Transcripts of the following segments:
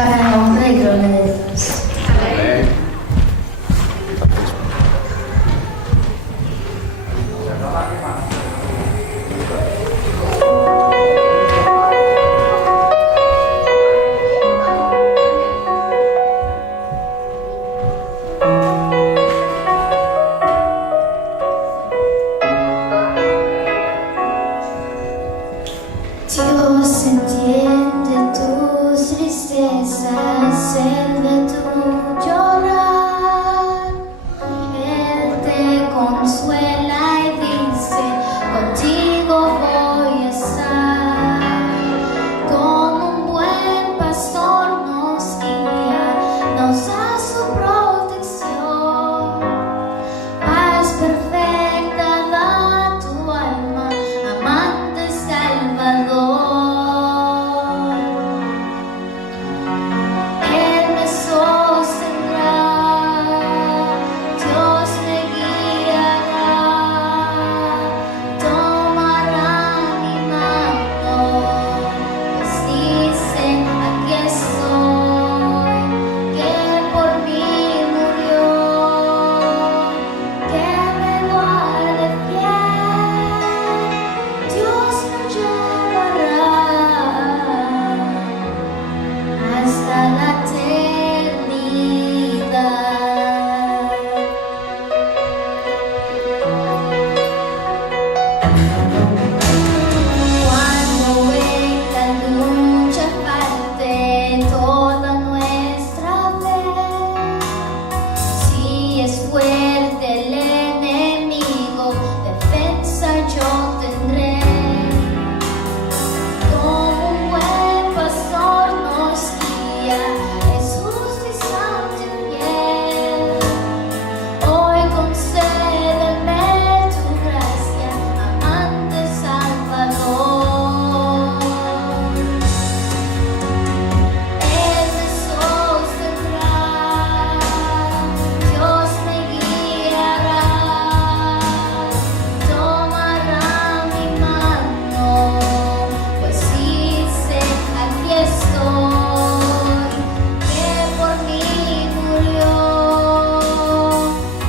para la honra y gloria de Dios. Amén. Dios entiende tus tristezas, Él ve tu llorar. Él te consuela y dice, contigo voy a estar. Como un buen pastor nos guía, nos da su protección. Paz perfecta da tu alma, amante Salvador. Él me sostendrá, Dios me guiará, tomará mi mano, pues dice, aquí estoy, que por mí murió, que me guarde fiel, Dios me llevará hasta la eternidad. Cuando esta lucha falte toda nuestra fe, si es fuerte el enemigo, defensa yo tendré. Como un buen pastor nos guía, Jesús mi santo y fiel. Hoy concédeme tu gracia, amante Salvador. Él me sostendrá, Dios me guiará, tomará mi mano, pues dice, aquí estoy, que por mí murió,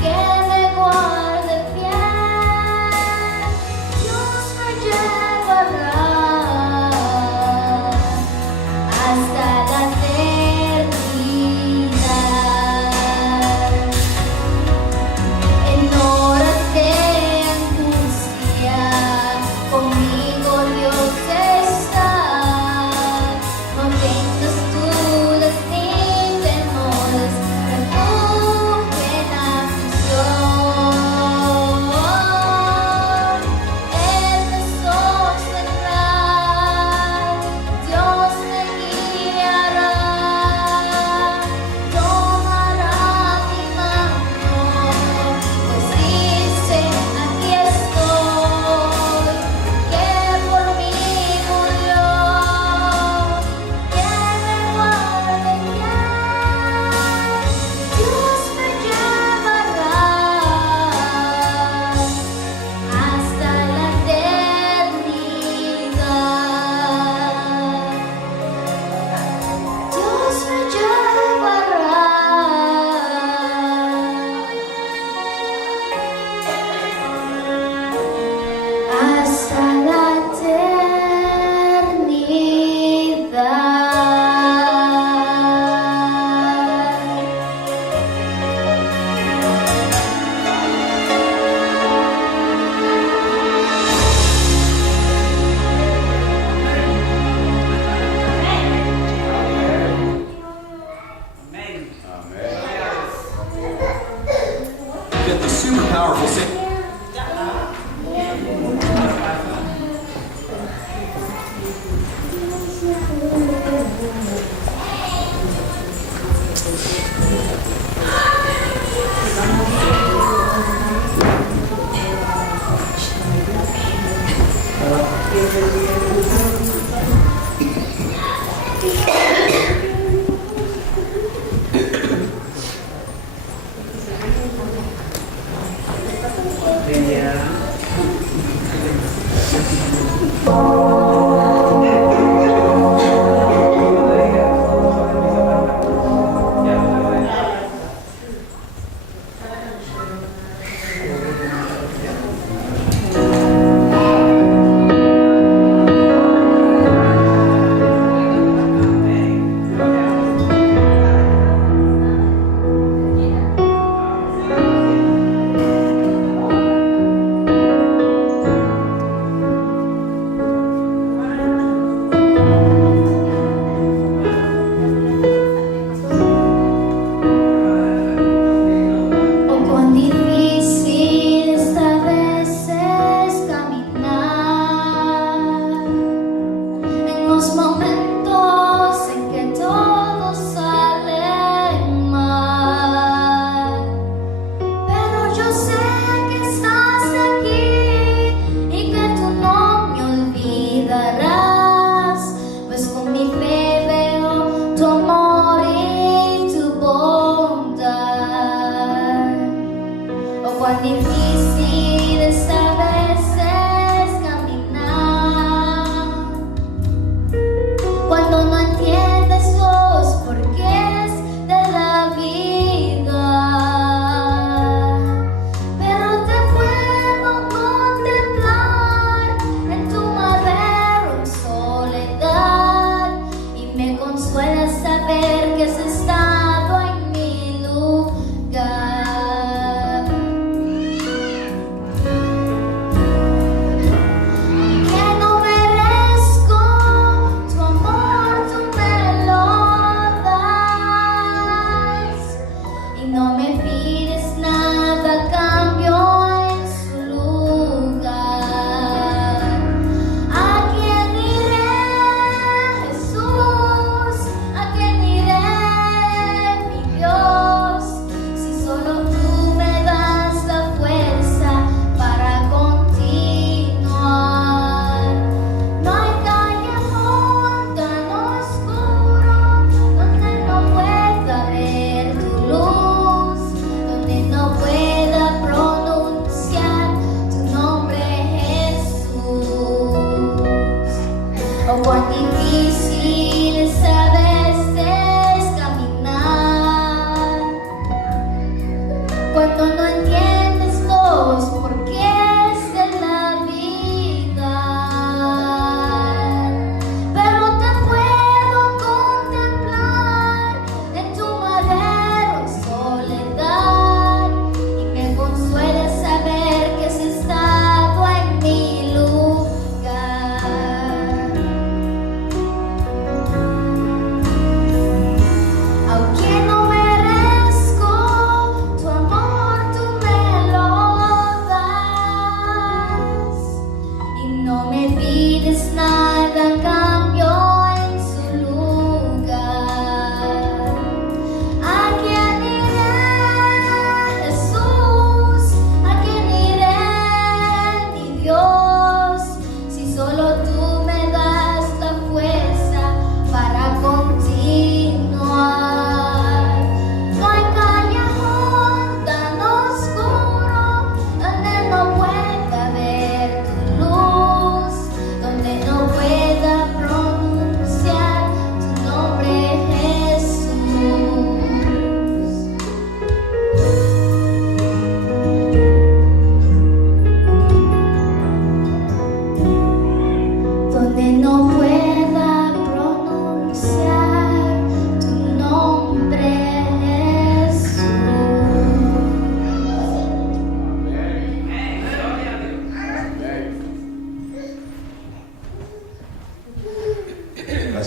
que me guarde fiel, Dios me llevará hasta la eternidad. En horas de angustia, conmigo Dios está. No tengas dudas ni temores, refugio en aflicción. Él me sostendrá, Dios me guiará,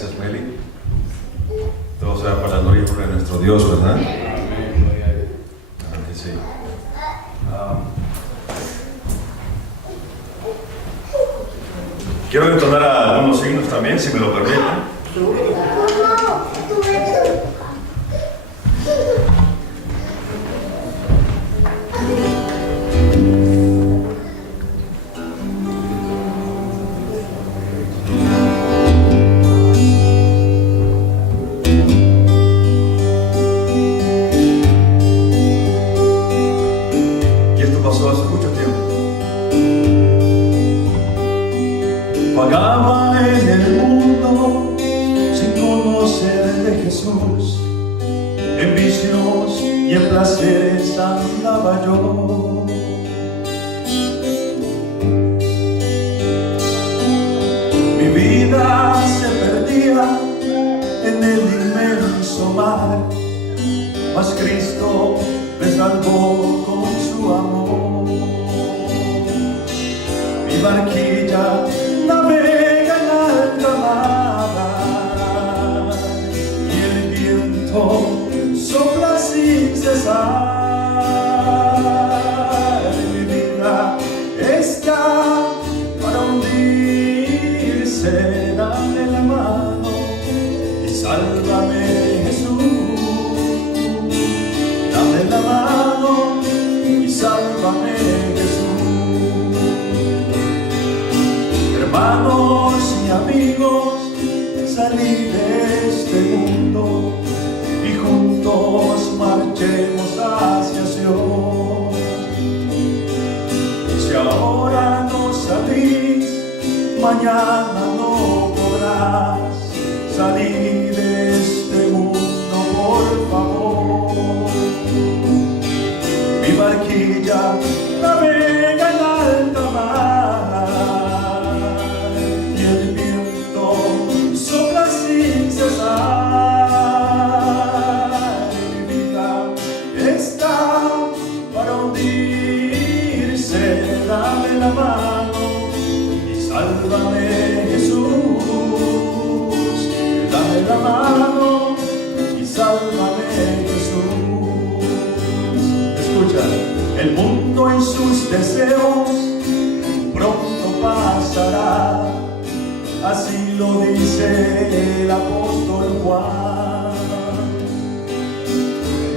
Gracias, Meli. Todo sea para la gloria y gloria de nuestro Dios, ¿verdad? Amén, sí. Quiero entonar algunos signos también, si me lo permiten. Y esto pasó hace mucho tiempo. Vagaba en el mundo sin conocer de Jesús, en vicios y en placeres andaba yo. Mi vida se perdía en el inmenso mar, mas Cristo me salvó con su amor. Mi barquilla navega en alta mar y el viento sopla sin cesar. Mi vida está para hundirse, dame la mano y sálvame, Jesús. Dame la mano y sálvame, Jesús. Hermanos y amigos, salí de este mundo y juntos marchemos hacia Sion. Si ahora no salís, mañana no podrás salir de este mundo, por favor. Mi barquilla navega en alta mar y el viento sopla sin cesar. Mi vida está para hundirse, dame la mano y sálvame, Jesús. Dame la mano y sálvame, Jesús. Escucha, el mundo en sus deseos pronto pasará, así lo dice el apóstol Juan.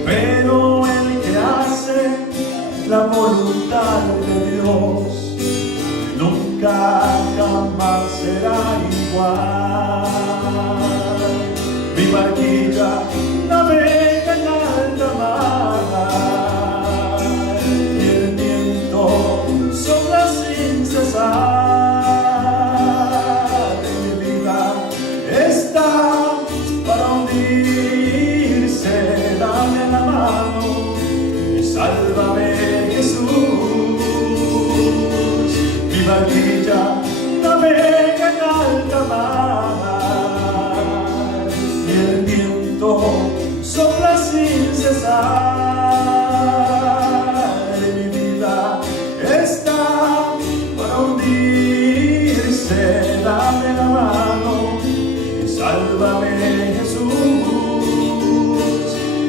Pero el que hace la voluntad de Dios nunca jamás será igual. Mi barquilla navega en alta mar y el viento sopla sin cesar. Mi vida está para hundirse, dame la mano y sálvame, Jesús. Mi barquilla navega en alta mar y el viento sopla sin cesar. Mi vida está para hundirse, dame la mano y sálvame, Jesús.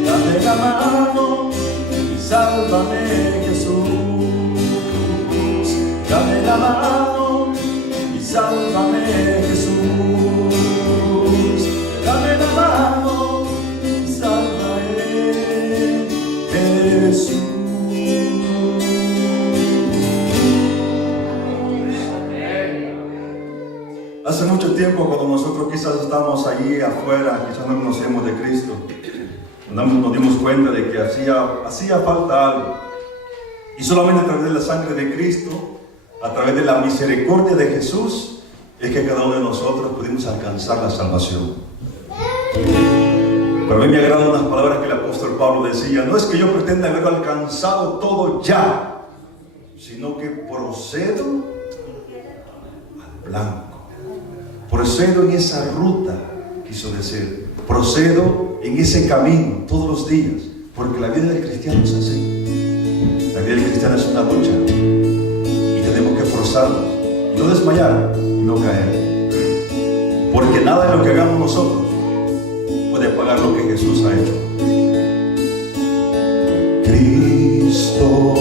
Dame la mano y sálvame, Jesús. Dame la mano y sálvame, Jesús. Dame la mano y sálvame, Jesús. Hace mucho tiempo, cuando nosotros quizás estábamos allí afuera, quizás no conocíamos de Cristo, nos dimos cuenta de que hacía falta algo. Y solamente a través de la sangre de Cristo, a través de la misericordia de Jesús, es que cada uno de nosotros pudimos alcanzar la salvación. Pero a mí me agradan unas palabras que el apóstol Pablo decía: no es que yo pretenda haberlo alcanzado todo ya, sino que procedo al blanco. Procedo en esa ruta, quiso decir. Procedo en ese camino todos los días, porque la vida del cristiano es así. La vida del cristiano es una lucha y tenemos que esforzarnos y no desmayar y no caer. porque nada de lo que hagamos nosotros puede pagar lo que Jesús ha hecho. Cristo,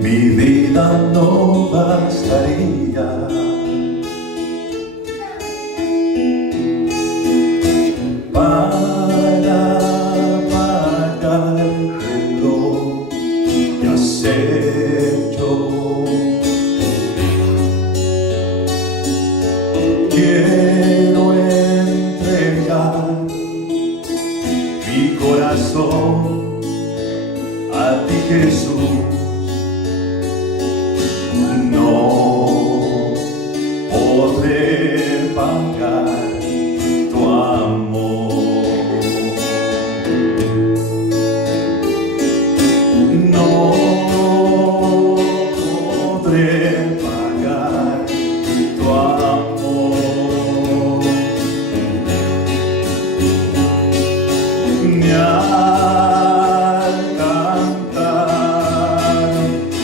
mi vida no bastaría para pagarte lo que has hecho. Quiero entregar mi corazón a ti, Jesús. No podré pagar tu amor. No podré pagar tu amor. Ni al cantar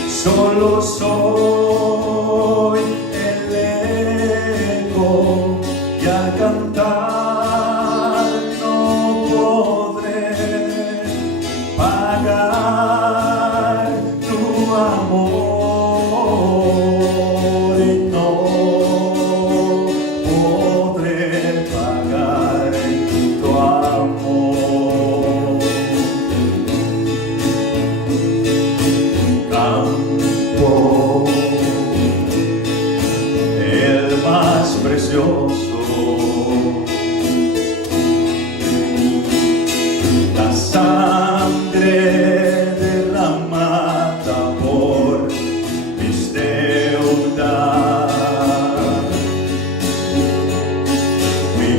solo soy el eco, y al cantar no podré pagar tu amor, y no podré pagar tu amor. Campo, el más precioso, la sangre derramada por mis deudas, mi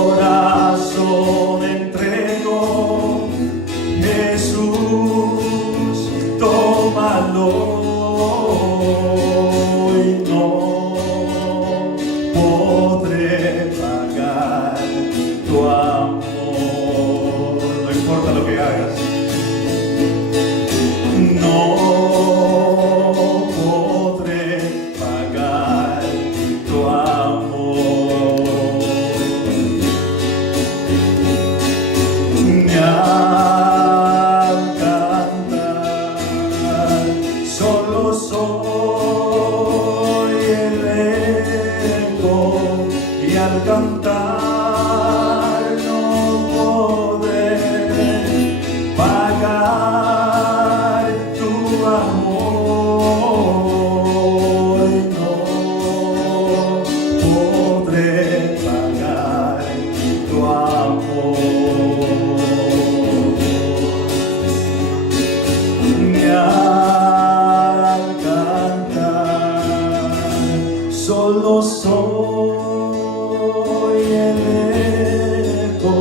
corazón entrego, Jesús, tómalo. Y no podré pagar tu amor, no importa lo que hagas. No podré pagar tu amor. Ni al cantar solo soy el eco, y al cantar no podré pagar tu amor, y no podré pagar tu amor. Ni al cantar solo soy el eco,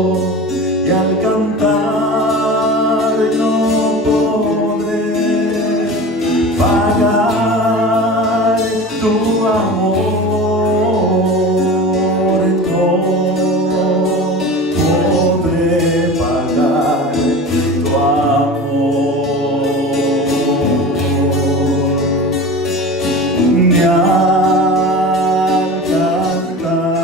y al cantar no podré pagar tu amor, no podré pagar tu amor. Ni al cantar,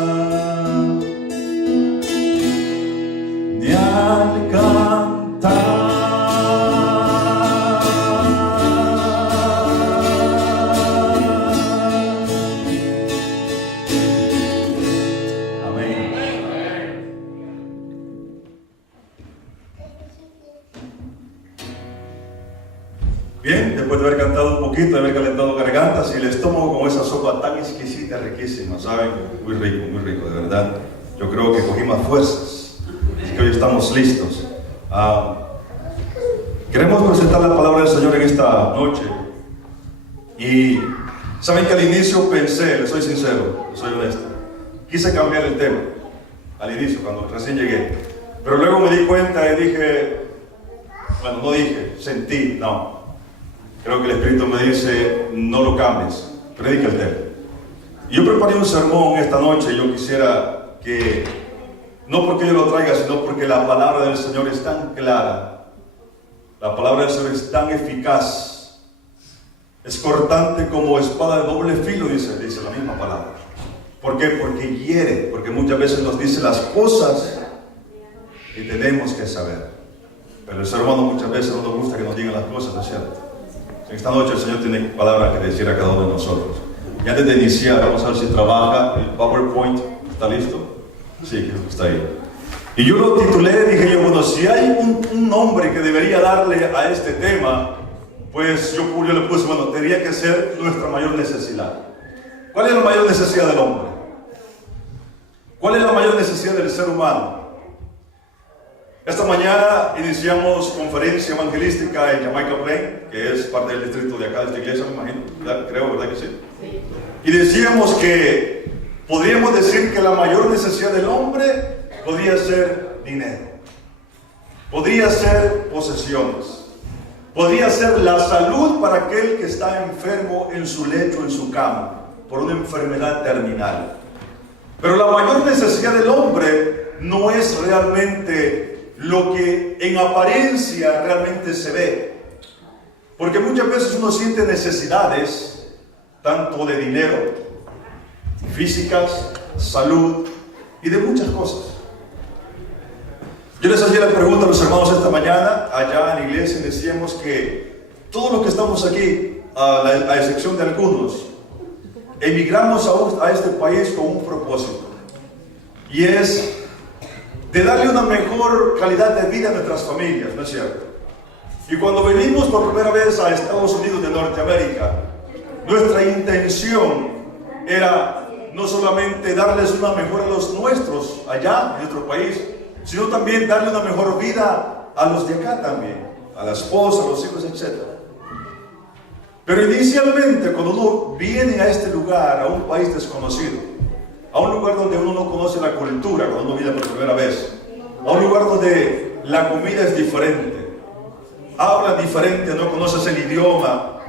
ni al cantar. Amén. Bien, después de haber cantado un poquito, de haber calentado gargantas y el estómago con esa sopa tan exquisita, riquísima, ¿saben? Muy rico, de verdad. Yo creo que cogí más fuerzas, así que hoy estamos listos. Queremos presentar la palabra del Señor en esta noche. Y saben que al inicio pensé, les soy sincero, les soy honesto, quise cambiar el tema al inicio, cuando recién llegué. Pero luego me di cuenta y dije, bueno, no dije, sentí, no. Creo que el Espíritu me dice, no lo cambies, predica el tema. Y yo preparé un sermón esta noche y yo quisiera que, no porque yo lo traiga, sino porque la palabra del Señor es tan clara, la palabra del Señor es tan eficaz, Es cortante como espada de doble filo, dice la misma palabra. ¿Por qué? Porque hiere, porque muchas veces nos dice las cosas y tenemos que saber. Pero el ser humano muchas veces no nos gusta que nos digan las cosas, ¿no es cierto? Esta noche el Señor tiene palabras que decir a cada uno de nosotros. Y antes de iniciar, vamos a ver si trabaja el PowerPoint. ¿Está listo? Sí, está ahí. Y yo lo titulé, dije yo, bueno, si hay un nombre que debería darle a este tema, pues yo le puse, bueno, tendría que ser nuestra mayor necesidad. ¿Cuál es la mayor necesidad del hombre? ¿Cuál es la mayor necesidad del ser humano? Esta mañana iniciamos conferencia evangelística en Jamaica Plain, que es parte del distrito de acá de esta iglesia, me imagino, ¿verdad? Creo, ¿verdad que sí? Sí. Y decíamos que podríamos decir que la mayor necesidad del hombre podría ser dinero, podría ser posesiones, podría ser la salud para aquel que está enfermo en su lecho, en su cama, por una enfermedad terminal. Pero la mayor necesidad del hombre no es realmente lo que en apariencia realmente se ve. Porque muchas veces uno siente necesidades, tanto de dinero, físicas, salud y de muchas cosas. Yo les hacía la pregunta a los hermanos esta mañana, allá en la iglesia, y decíamos que todos los que estamos aquí, a excepción de algunos, emigramos a este país con un propósito, y es de darle una mejor calidad de vida a nuestras familias, ¿no es cierto? Y cuando venimos por primera vez a Estados Unidos de Norteamérica, nuestra intención era no solamente darles una mejor a los nuestros allá en nuestro país, sino también darle una mejor vida a los de acá también, a la esposa, a los hijos, etc. Pero inicialmente, cuando uno viene a este lugar, a un país desconocido, a un lugar donde uno no conoce la cultura, cuando uno viene por primera vez, a un lugar donde la comida es diferente, habla diferente, no conoces el idioma,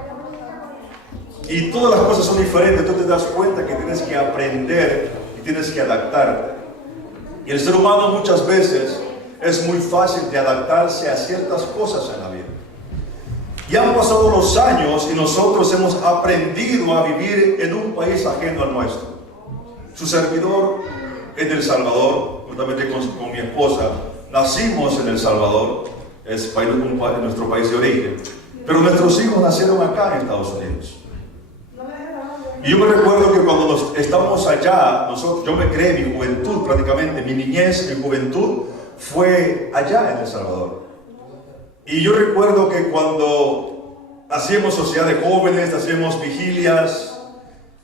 y todas las cosas son diferentes, tú te das cuenta que tienes que aprender y tienes que adaptarte. Y el ser humano muchas veces es muy fácil de adaptarse a ciertas cosas en la vida. Y han pasado los años y nosotros hemos aprendido a vivir en un país ajeno al nuestro. Su servidor es de El Salvador, juntamente con mi esposa. Nacimos en El Salvador, es nuestro país de origen. Pero nuestros hijos nacieron acá en Estados Unidos. Y yo me recuerdo que cuando estábamos allá, yo me creé, mi juventud prácticamente, mi niñez, mi juventud, fue allá en El Salvador. Y yo recuerdo que cuando hacíamos sociedad de jóvenes, hacíamos vigilias,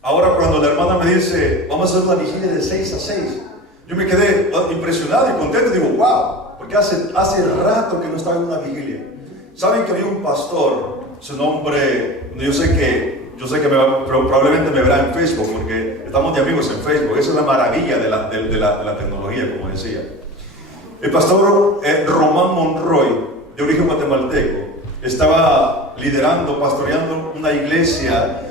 ahora cuando la hermana me dice, vamos a hacer una vigilia de 6 a 6, yo me quedé impresionado y contento, digo, wow, porque hace rato que no estaba en una vigilia. ¿Saben que había un pastor, su nombre, yo sé que probablemente me verá en Facebook, porque estamos de amigos en Facebook, esa es la maravilla de la tecnología, como decía. El pastor Román Monroy, de origen guatemalteco, estaba liderando, pastoreando una iglesia,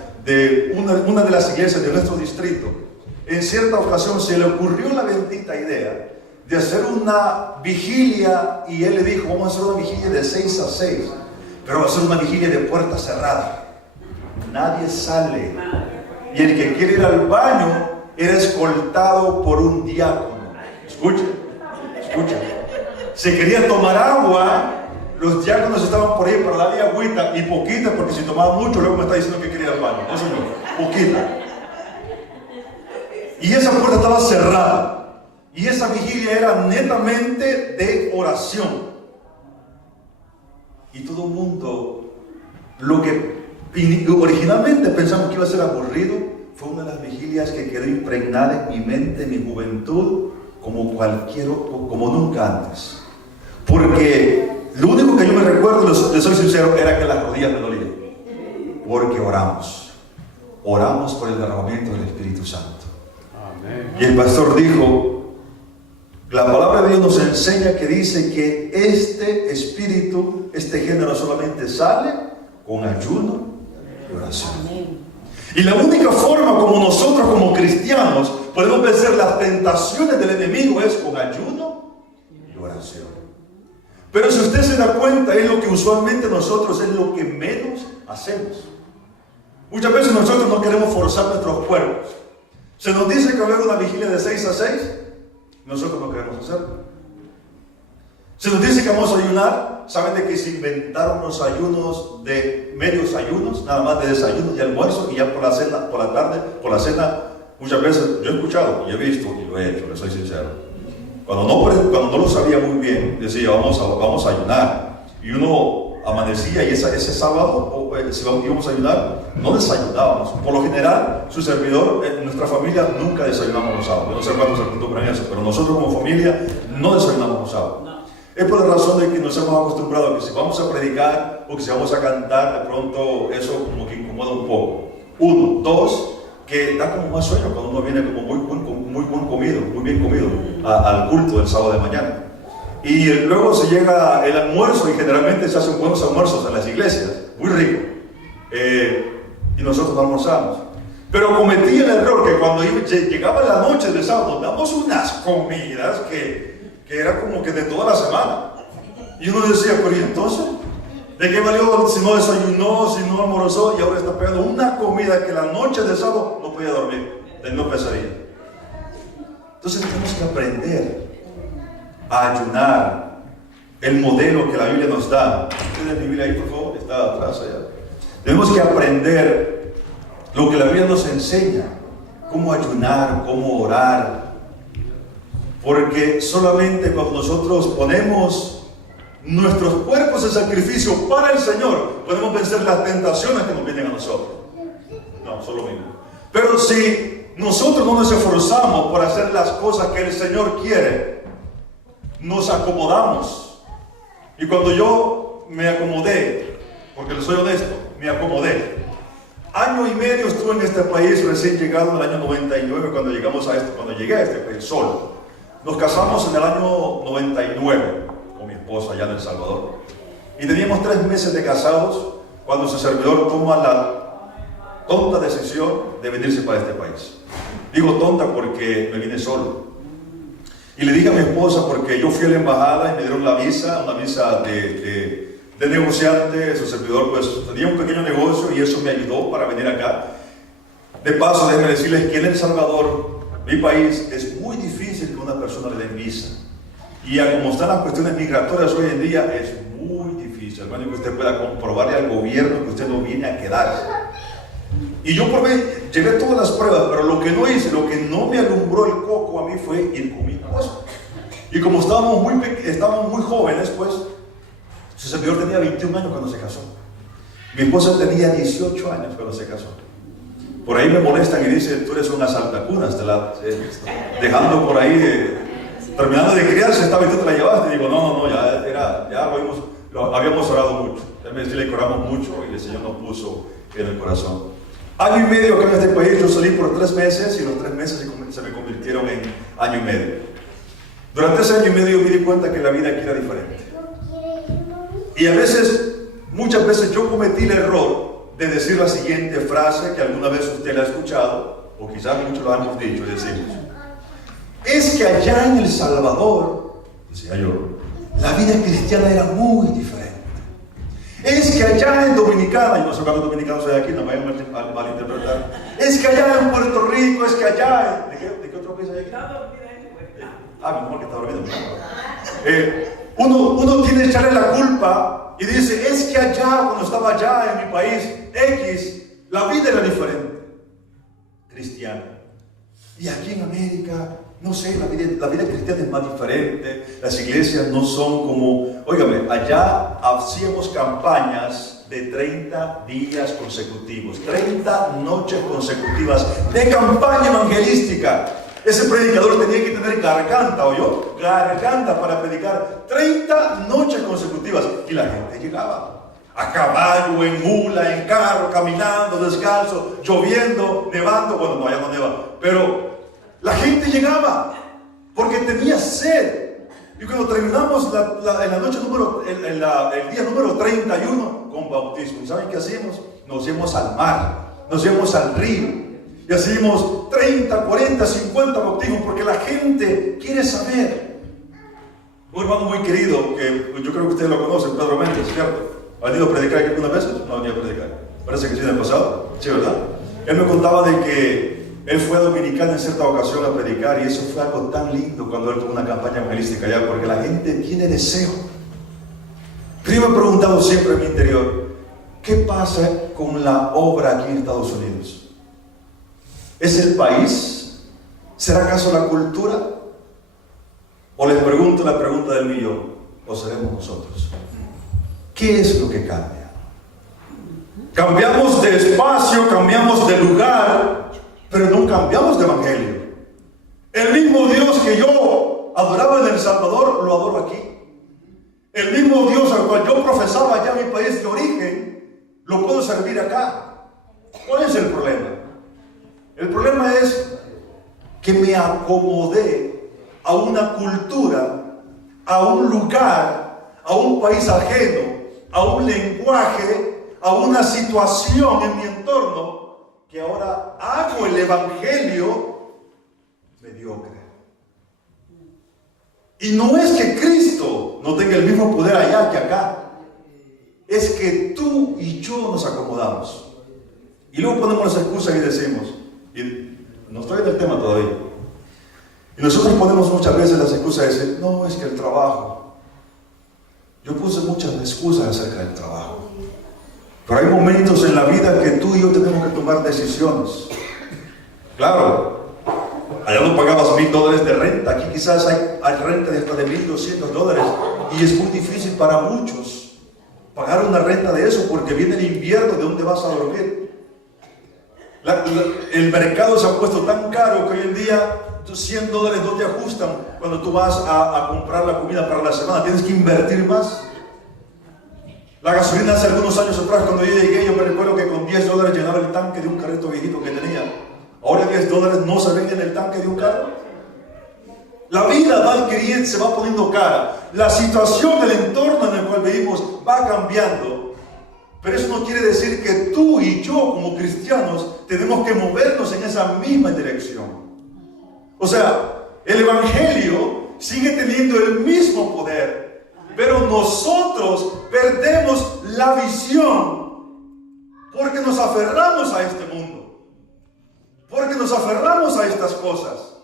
una de las iglesias de nuestro distrito. En cierta ocasión se le ocurrió la bendita idea de hacer una vigilia, y él le dijo, vamos a hacer una vigilia de 6 a 6, pero va a ser una vigilia de puerta cerrada. Nadie sale, y el que quiere ir al baño era escoltado por un diácono. Escucha. Se quería tomar agua, los diáconos estaban por ahí para darle agüita, y poquita, porque si tomaba mucho luego me está diciendo que quería ir al baño. No, señor, poquita. Y esa puerta estaba cerrada, y esa vigilia era netamente de oración. Y todo el mundo, lo que originalmente pensamos que iba a ser aburrido, fue una de las vigilias que quedó impregnada en mi mente, en mi juventud, como nunca antes. Porque lo único que yo me recuerdo, les soy sincero, era que las rodillas me dolían. Porque oramos por el derramamiento del Espíritu Santo. Amén. Y el pastor dijo, la palabra de Dios nos enseña que dice que este espíritu, este género solamente sale con ayuno y oración. Amén. Y la única forma como nosotros como cristianos podemos vencer las tentaciones del enemigo es con ayuno y oración. Pero si usted se da cuenta, es lo que usualmente nosotros es lo que menos hacemos. Muchas veces nosotros no queremos forzar nuestros cuerpos. Se nos dice que va a haber una vigilia de 6 a 6, nosotros no queremos hacerlo. Se nos dice que vamos a ayunar. ¿Saben de que se inventaron los ayunos de medios ayunos? Nada más de desayuno y almuerzo, y ya por la cena, por la tarde, por la cena. Muchas veces yo he escuchado, y he visto, y lo he hecho, les soy sincero. Cuando no lo sabía muy bien, decía, vamos a ayunar. Y uno amanecía, y ese sábado, si íbamos a ayunar, no desayunábamos. Por lo general, su servidor, en nuestra familia, nunca desayunamos los sábados. Yo no sé cuántos se acostumbran a eso, pero nosotros como familia no desayunamos los sábados. Es por la razón de que nos hemos acostumbrado a que si vamos a predicar o que si vamos a cantar, de pronto eso como que incomoda un poco. 1, 2, que da como más sueño cuando uno viene como muy bien comido al culto del sábado de mañana. Y luego se llega el almuerzo, y generalmente se hacen buenos almuerzos en las iglesias, muy rico. Y nosotros no almorzamos. Pero cometí el error que cuando llegaba la noche del sábado, damos unas comidas que era como que de toda la semana. Y uno decía, pero ¿y entonces? ¿De qué valió si no desayunó, si no almorzó, y ahora está pegando una comida que la noche del sábado no podía dormir, teniendo pesadilla? Entonces tenemos que aprender a ayunar, el modelo que la Biblia nos da. ¿Tienen mi Biblia ahí, por favor? Está atrás allá. Tenemos que aprender lo que la Biblia nos enseña, cómo ayunar, cómo orar. Porque solamente cuando nosotros ponemos nuestros cuerpos en sacrificio para el Señor, podemos vencer las tentaciones que nos vienen a nosotros. No, solo mismo. Pero si nosotros no nos esforzamos por hacer las cosas que el Señor quiere, nos acomodamos. Y cuando yo me acomodé, porque les soy honesto, me acomodé. Año y medio estuve en este país, recién llegado en el año 99, cuando llegué a este país solo. Nos casamos en el año 99 con mi esposa allá en El Salvador. Y teníamos 3 meses de casados cuando su servidor toma la tonta decisión de venirse para este país. Digo tonta porque me vine solo. Y le dije a mi esposa, porque yo fui a la embajada y me dieron la visa, una visa de negociante. Su servidor pues tenía un pequeño negocio y eso me ayudó para venir acá. De paso, déjenme decirles que en El Salvador, mi país, es muy difícil que una persona le den visa. Y a como están las cuestiones migratorias hoy en día, es muy difícil. Bueno, que usted pueda comprobarle al gobierno que usted no viene a quedarse. Y yo llevé todas las pruebas, pero lo que no hice, lo que no me alumbró el coco a mí fue ir con mi esposa. Y como estábamos muy jóvenes, pues, su servidor tenía 21 años cuando se casó. Mi esposa tenía 18 años cuando se casó. Por ahí me molestan y dicen, tú eres una saltacunas, dejando por ahí, terminando de criarse, esta vez tú te la llevaste. Y digo, no, ya lo habíamos orado mucho. Déjame decirle que oramos mucho y el Señor nos puso en el corazón. Año y medio acá en este país, yo salí por 3 meses y los 3 meses se me convirtieron en año y medio. Durante ese año y medio me di cuenta que la vida aquí era diferente. Y muchas veces yo cometí el error de decir la siguiente frase que alguna vez usted la ha escuchado, o quizás muchos lo hemos dicho, y decimos, es que allá en El Salvador, decía yo, la vida cristiana era muy diferente. Es que allá en Dominicana, y no sé cuántos dominicanos hay aquí, no me vayan a malinterpretar, es que allá en Puerto Rico, es que allá, ¿de qué otro país hay aquí? Mi amor, que está dormido. Uno tiene que echarle la culpa y dice, es que allá, cuando estaba allá en mi país X, la vida era diferente, cristiana. Y aquí en América, no sé, la vida cristiana es más diferente, las iglesias no son como, óigame, allá hacíamos campañas de 30 días consecutivos, 30 noches consecutivas de campaña evangelística. Ese predicador tenía que tener garganta, ¿oyó? Garganta para predicar 30 noches consecutivas. Y la gente llegaba a caballo, en mula, en carro, caminando, descalzo, lloviendo, nevando. Bueno, no, allá no neva. Pero la gente llegaba porque tenía sed. Y cuando terminamos el día número 31 con bautismo, ¿y saben qué hacíamos? Nos íbamos al mar, nos íbamos al río. Y hacíamos 30, 40, 50 bautismos porque la gente quiere saber. Un hermano muy querido, que yo creo que ustedes lo conocen, Pedro Méndez, ¿cierto? ¿Ha venido a predicar aquí algunas veces? No ha venido a predicar. Parece que sí en el pasado. Sí, ¿verdad? Él me contaba de que él fue a Dominicana en cierta ocasión a predicar y eso fue algo tan lindo cuando él tuvo una campaña evangelística allá, porque la gente tiene deseo. Pero yo me he preguntado siempre en mi interior, ¿qué pasa con la obra aquí en Estados Unidos? ¿Es el país? ¿Será acaso la cultura? O les pregunto la pregunta del millón, ¿o seremos nosotros? ¿Qué es lo que cambia? Cambiamos de espacio, cambiamos de lugar, pero no cambiamos de evangelio. El mismo Dios que yo adoraba en El Salvador, lo adoro aquí. El mismo Dios al cual yo profesaba allá en mi país de origen, lo puedo servir acá. ¿Cuál es el problema? El problema es que me acomodé a una cultura, a un lugar, a un país ajeno, a un lenguaje, a una situación en mi entorno, que ahora hago el evangelio mediocre. Y no es que Cristo no tenga el mismo poder allá que acá, es que tú y yo nos acomodamos. Y luego ponemos las excusas y decimos, y no estoy en el tema todavía, y nosotros ponemos muchas veces las excusas de decir, no, es que el trabajo. Yo puse muchas excusas acerca del trabajo. Pero hay momentos en la vida que tú y yo tenemos que tomar decisiones. Claro, allá no pagabas $1,000 de renta, aquí quizás hay renta de hasta de $1,200 y es muy difícil para muchos pagar una renta de eso porque viene el invierno, ¿de dónde vas a dormir? El mercado se ha puesto tan caro que hoy en día $100 no te ajustan cuando tú vas a comprar la comida para la semana, tienes que invertir más. La gasolina hace algunos años atrás, cuando yo llegué, yo me recuerdo que con $10 llenaba el tanque de un carrito viejito que tenía. Ahora $10 no se vende en el tanque de un carro. La vida va adquiriendo, se va poniendo cara. La situación del entorno en el cual vivimos va cambiando. Pero eso no quiere decir que tú y yo como cristianos tenemos que movernos en esa misma dirección. O sea, el evangelio sigue teniendo el mismo poder. Pero nosotros perdemos la visión porque nos aferramos a este mundo, porque nos aferramos a estas cosas.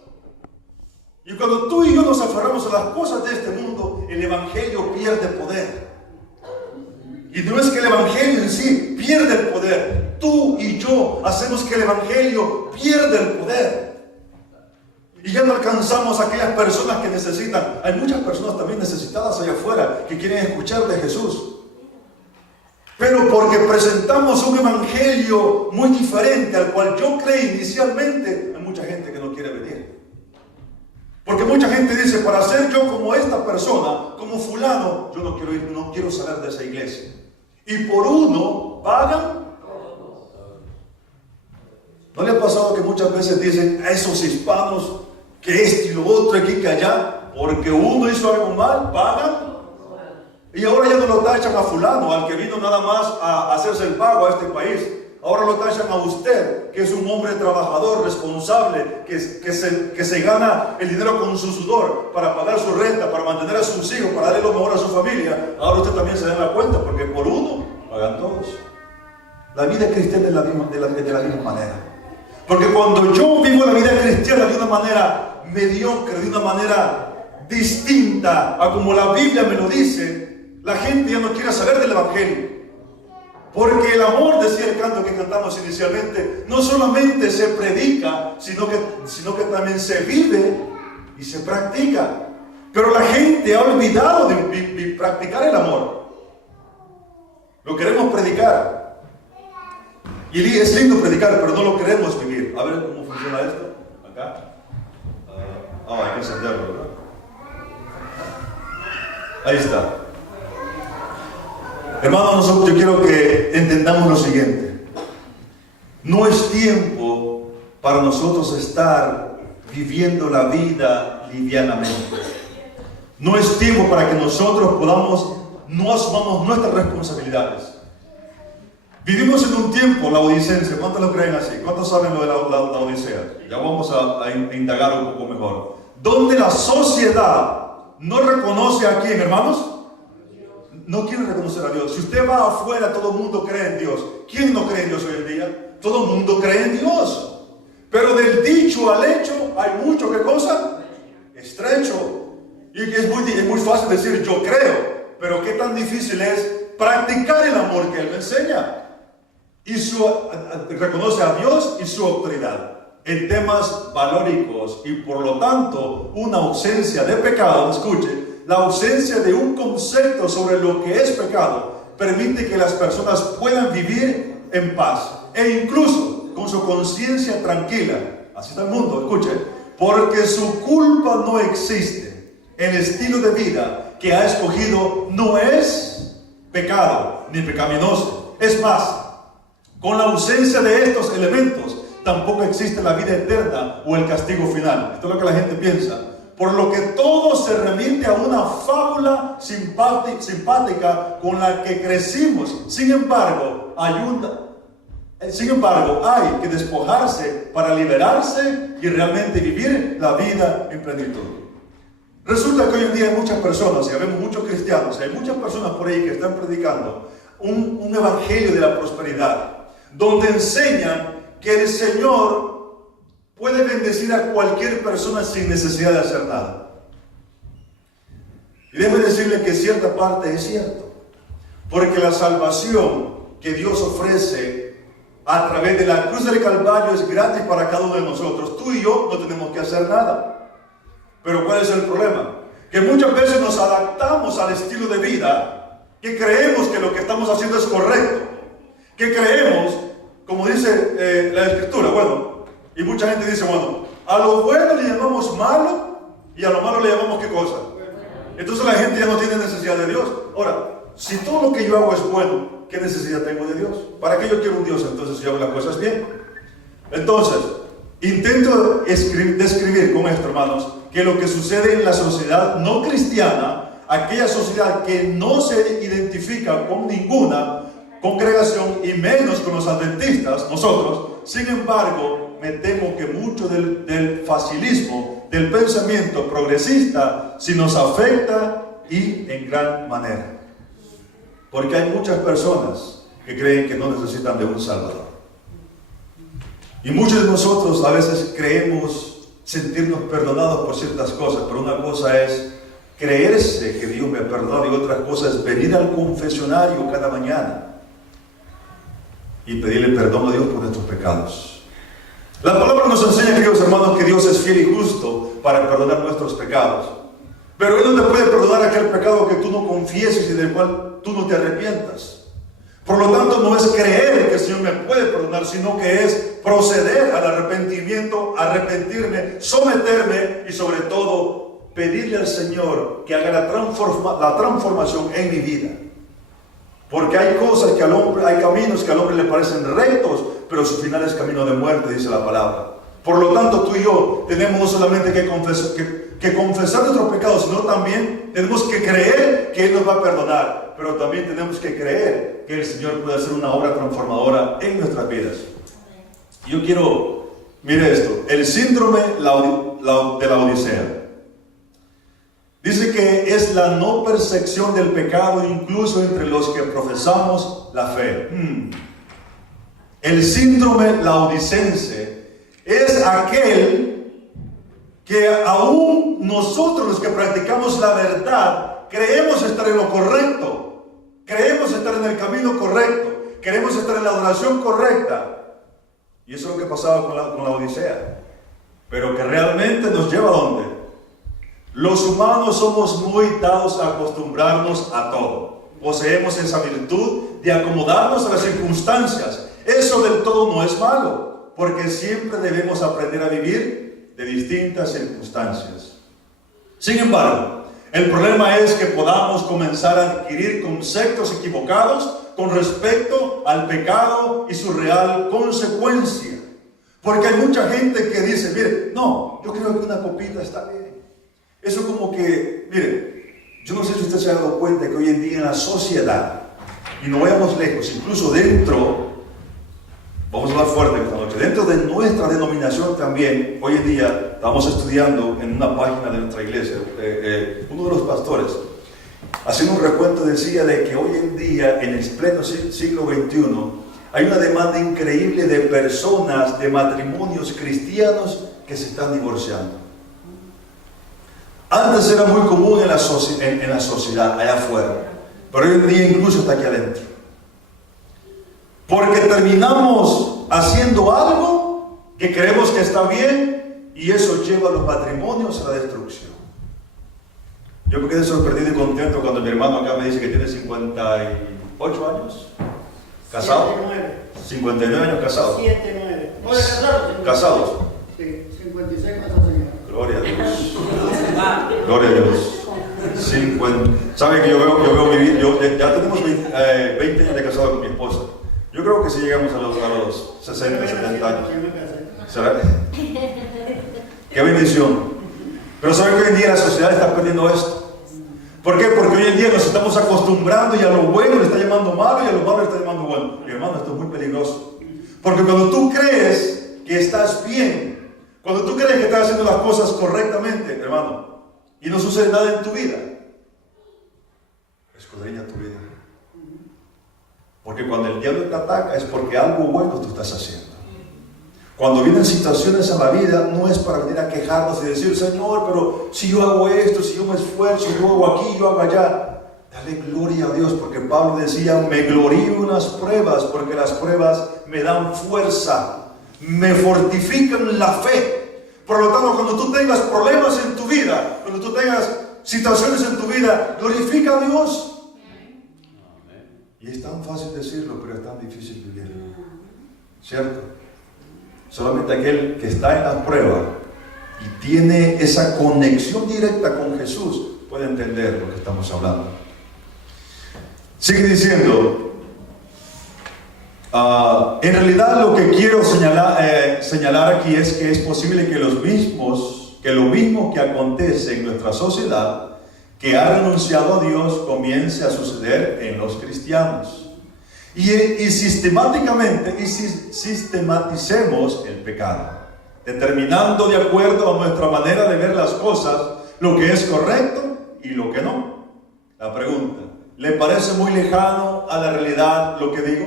Y cuando tú y yo nos aferramos a las cosas de este mundo, el evangelio pierde poder. Y no es que el evangelio en sí pierde el poder, tú y yo hacemos que el evangelio pierda el poder. Y ya no alcanzamos a aquellas personas que necesitan. Hay muchas personas también necesitadas allá afuera que quieren escuchar de Jesús. Pero porque presentamos un evangelio muy diferente al cual yo creí inicialmente, hay mucha gente que no quiere venir. Porque mucha gente dice, para ser yo como esta persona, como fulano, yo no quiero ir, no quiero salir de esa iglesia. Y por uno pagan. ¿No le ha pasado que muchas veces dicen a esos hispanos que esto y lo otro aquí que allá, porque uno hizo algo mal, pagan? Y ahora ya no lo tachan a fulano, al que vino nada más a hacerse el pago a este país. Ahora lo tachan a usted, que es un hombre trabajador, responsable, que se gana el dinero con su sudor para pagar su renta, para mantener a sus hijos, para darle lo mejor a su familia. Ahora usted también se da la cuenta, porque por uno pagan todos. La vida cristiana es de la misma manera. Porque cuando yo vivo la vida cristiana de una manera mediocre, de una manera distinta a como la Biblia me lo dice, la gente ya no quiere saber del evangelio. Porque el amor, decía el canto que cantamos inicialmente, no solamente se predica, sino que también se vive y se practica. Pero la gente ha olvidado de practicar el amor. Lo queremos predicar. Y es lindo predicar, pero no lo queremos vivir. A ver cómo funciona esto. Acá. Hay que encenderlo, ¿verdad? Ahí está. Hermanos, yo quiero que entendamos lo siguiente. No es tiempo para nosotros estar viviendo la vida livianamente. No es tiempo para que nosotros no asumamos nuestras responsabilidades. Vivimos en un tiempo, la odicense, ¿cuántos lo creen así? ¿Cuántos saben lo de la odisea? Ya vamos a indagar un poco mejor. Donde la sociedad no reconoce a quién, hermanos. No quiere reconocer a Dios. Si usted va afuera, todo el mundo cree en Dios. ¿Quién no cree en Dios hoy en día? todo el mundo cree en Dios. Pero del dicho al hecho hay mucho, ¿qué cosa? Estrecho. Y es muy fácil decir yo creo, pero qué tan difícil es practicar el amor que Él me enseña. Y reconoce a Dios y su autoridad en temas valóricos y por lo tanto una ausencia de pecado. Escuche, la ausencia de un concepto sobre lo que es pecado permite que las personas puedan vivir en paz e incluso con su conciencia tranquila. Así está el mundo, escuche, porque su culpa no existe. El estilo de vida que ha escogido no es pecado ni pecaminoso. Es más, con la ausencia de estos elementos tampoco existe la vida eterna o el castigo final. Esto es lo que la gente piensa. Por lo que todo se remite a una fábula simpática con la que crecimos. Sin embargo, hay que despojarse para liberarse y realmente vivir la vida en plenitud. Resulta que hoy en día hay muchas personas, y vemos muchos cristianos, hay muchas personas por ahí que están predicando un evangelio de la prosperidad, donde enseñan que el Señor puede bendecir a cualquier persona sin necesidad de hacer nada. Y déjeme decirle que cierta parte es cierto, porque la salvación que Dios ofrece a través de la cruz del Calvario es gratis para cada uno de nosotros. Tú y yo no tenemos que hacer nada. Pero ¿cuál es el problema? Que muchas veces nos adaptamos al estilo de vida, que creemos que lo que estamos haciendo es correcto, que creemos, como dice la Escritura, y mucha gente dice, a lo bueno le llamamos malo y a lo malo le llamamos ¿qué cosa? Entonces la gente ya no tiene necesidad de Dios. Ahora, si todo lo que yo hago es bueno, ¿qué necesidad tengo de Dios? ¿Para qué yo quiero un Dios entonces si hago las cosas bien? Entonces, intento describir con esto, hermanos, que lo que sucede en la sociedad no cristiana, aquella sociedad que no se identifica con ninguna congregación y menos con los adventistas, nosotros, sin embargo, me temo que mucho del facilismo, del pensamiento progresista, sí nos afecta y en gran manera. Porque hay muchas personas que creen que no necesitan de un Salvador. Y muchos de nosotros a veces creemos sentirnos perdonados por ciertas cosas, pero una cosa es creerse que Dios me ha perdonado y otra cosa es venir al confesionario cada mañana y pedirle perdón a Dios por nuestros pecados. La palabra nos enseña, queridos hermanos, que Dios es fiel y justo para perdonar nuestros pecados. Pero Él no te puede perdonar aquel pecado que tú no confieses y del cual tú no te arrepientas. Por lo tanto, no es creer que el Señor me puede perdonar, sino que es proceder al arrepentimiento, arrepentirme, someterme y sobre todo pedirle al Señor que haga la transformación en mi vida. Porque hay cosas que hay caminos que al hombre le parecen rectos, pero su final es camino de muerte, dice la palabra. Por lo tanto, tú y yo tenemos no solamente que confesar nuestros pecados, sino también tenemos que creer que Él nos va a perdonar. Pero también tenemos que creer que el Señor puede hacer una obra transformadora en nuestras vidas. Yo quiero, mire esto, el síndrome de la Odisea. Dice que es la no percepción del pecado incluso entre los que profesamos la fe. El síndrome laodicense es aquel que aún nosotros los que practicamos la verdad creemos estar en lo correcto, creemos estar en el camino correcto, queremos estar en la adoración correcta. Y eso es lo que pasaba con la Odisea. Pero que realmente nos lleva a ¿dónde? Los humanos somos muy dados a acostumbrarnos a todo. Poseemos esa virtud de acomodarnos a las circunstancias. Eso del todo no es malo, porque siempre debemos aprender a vivir de distintas circunstancias. Sin embargo, el problema es que podamos comenzar a adquirir conceptos equivocados con respecto al pecado y su real consecuencia. Porque hay mucha gente que dice, mire, no, yo creo que una copita está bien. Eso como que, mire, yo no sé si usted se ha dado cuenta que hoy en día en la sociedad, y no vayamos lejos, incluso dentro, vamos a hablar fuerte esta noche, dentro de nuestra denominación también, hoy en día estamos estudiando en una página de nuestra iglesia, uno de los pastores, haciendo un recuento decía de que hoy en día, en el pleno siglo XXI, Hay una demanda increíble de personas, de matrimonios cristianos que se están divorciando. Antes era muy común en la sociedad, allá afuera, pero hoy en día incluso está aquí adentro. Porque terminamos haciendo algo que creemos que está bien y eso lleva a los matrimonios a la destrucción. Yo me quedé sorprendido y contento cuando mi hermano acá me dice que tiene 58 años. ¿Casado? 59 años casados. 79. ¿No de casados? ¿Casados? Sí, 56 más señor. Gloria a Dios. Gloria a Dios. 50. ¿Sabe que yo veo mi vida? Ya tenemos 20 años de casado con mi esposa. Yo creo que si llegamos a los 60, 70 años. ¿Será? ¡Qué bendición! Pero ¿saben que hoy en día la sociedad está perdiendo esto? ¿Por qué? Porque hoy en día nos estamos acostumbrando y a lo bueno le está llamando malo y a lo malo le está llamando bueno. Mi hermano, esto es muy peligroso. Porque cuando tú crees que estás bien, cuando tú crees que estás haciendo las cosas correctamente, hermano, y no sucede nada en tu vida, escudriña tu vida. Porque cuando el diablo te ataca es porque algo bueno tú estás haciendo. Cuando vienen situaciones en la vida, no es para venir a quejarnos y decir, Señor, pero si yo hago esto, si yo me esfuerzo, yo hago aquí, yo hago allá. Dale gloria a Dios, porque Pablo decía, me glorío en las pruebas, porque las pruebas me dan fuerza, me fortifican la fe. Por lo tanto, cuando tú tengas problemas en tu vida, cuando tú tengas situaciones en tu vida, glorifica a Dios. Y es tan fácil decirlo, pero es tan difícil vivirlo. ¿Cierto? Solamente aquel que está en la prueba y tiene esa conexión directa con Jesús puede entender lo que estamos hablando. Sigue diciendo, en realidad lo que quiero señalar aquí es que es posible que lo mismo que acontece en nuestra sociedad, que ha renunciado a Dios, comience a suceder en los cristianos. Y sistematicemos el pecado, determinando de acuerdo a nuestra manera de ver las cosas lo que es correcto y lo que no. La pregunta, ¿le parece muy lejano a la realidad lo que digo?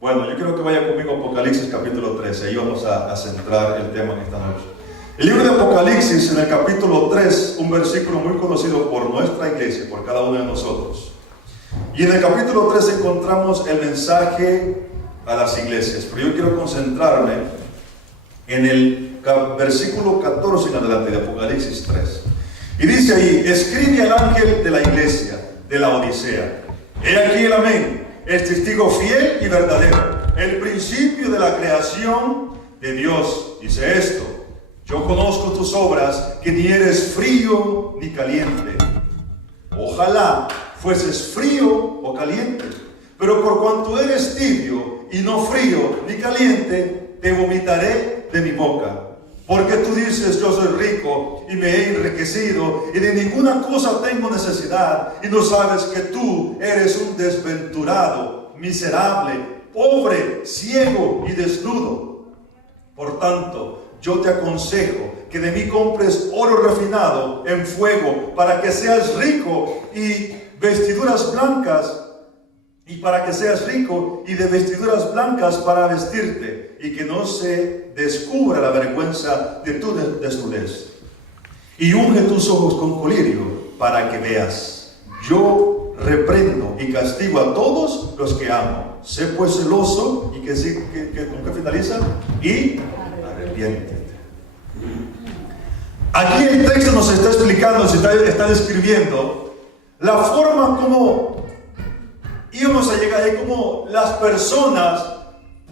Bueno, yo quiero que vaya conmigo a Apocalipsis capítulo 13, ahí vamos a centrar el tema en esta noche. El libro de Apocalipsis, en el capítulo 3, un versículo muy conocido por nuestra iglesia, por cada uno de nosotros. Y en el capítulo 3 encontramos el mensaje a las iglesias, pero yo quiero concentrarme en el versículo 14 en adelante de Apocalipsis 3. Y dice ahí, escribe al ángel de la iglesia de la Odisea. He aquí el amén, el testigo fiel y verdadero, el principio de la creación de Dios. Dice esto, yo conozco tus obras, que ni eres frío ni caliente. Ojalá fueses frío o caliente, pero por cuanto eres tibio y no frío ni caliente, te vomitaré de mi boca. Porque tú dices, yo soy rico y me he enriquecido y de ninguna cosa tengo necesidad, y no sabes que tú eres un desventurado, miserable, pobre, ciego y desnudo. Por tanto, yo te aconsejo que de mí compres oro refinado en fuego, para que seas rico, y vestiduras blancas, y para que seas rico y de vestiduras blancas para vestirte, y que no se descubra la vergüenza de tu desnudez. Y unge tus ojos con colirio para que veas. Yo reprendo y castigo a todos los que amo. Sé pues celoso, y ¿con qué finaliza? Y arrepiéntete. Aquí el texto nos está explicando, está describiendo la forma como íbamos a llegar, y cómo las personas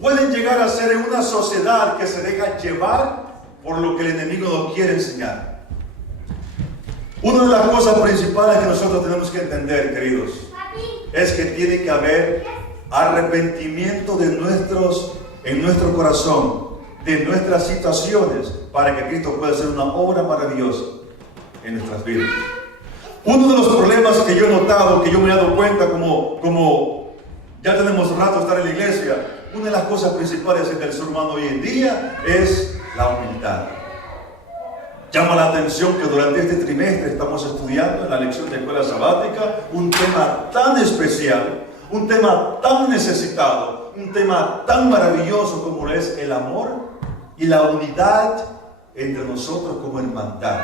pueden llegar a ser en una sociedad que se deja llevar por lo que el enemigo nos quiere enseñar. Una de las cosas principales que nosotros tenemos que entender, queridos, es que tiene que haber arrepentimiento en nuestro corazón, de nuestras situaciones, para que Cristo pueda hacer una obra maravillosa en nuestras vidas. Uno de los problemas que yo he notado, que yo me he dado cuenta, como ya tenemos rato de estar en la iglesia, una de las cosas principales del ser humano hoy en día es la humildad. Llama la atención que durante este trimestre estamos estudiando en la lección de escuela sabática un tema tan especial, un tema tan necesitado, un tema tan maravilloso como es el amor y la unidad entre nosotros como hermandad.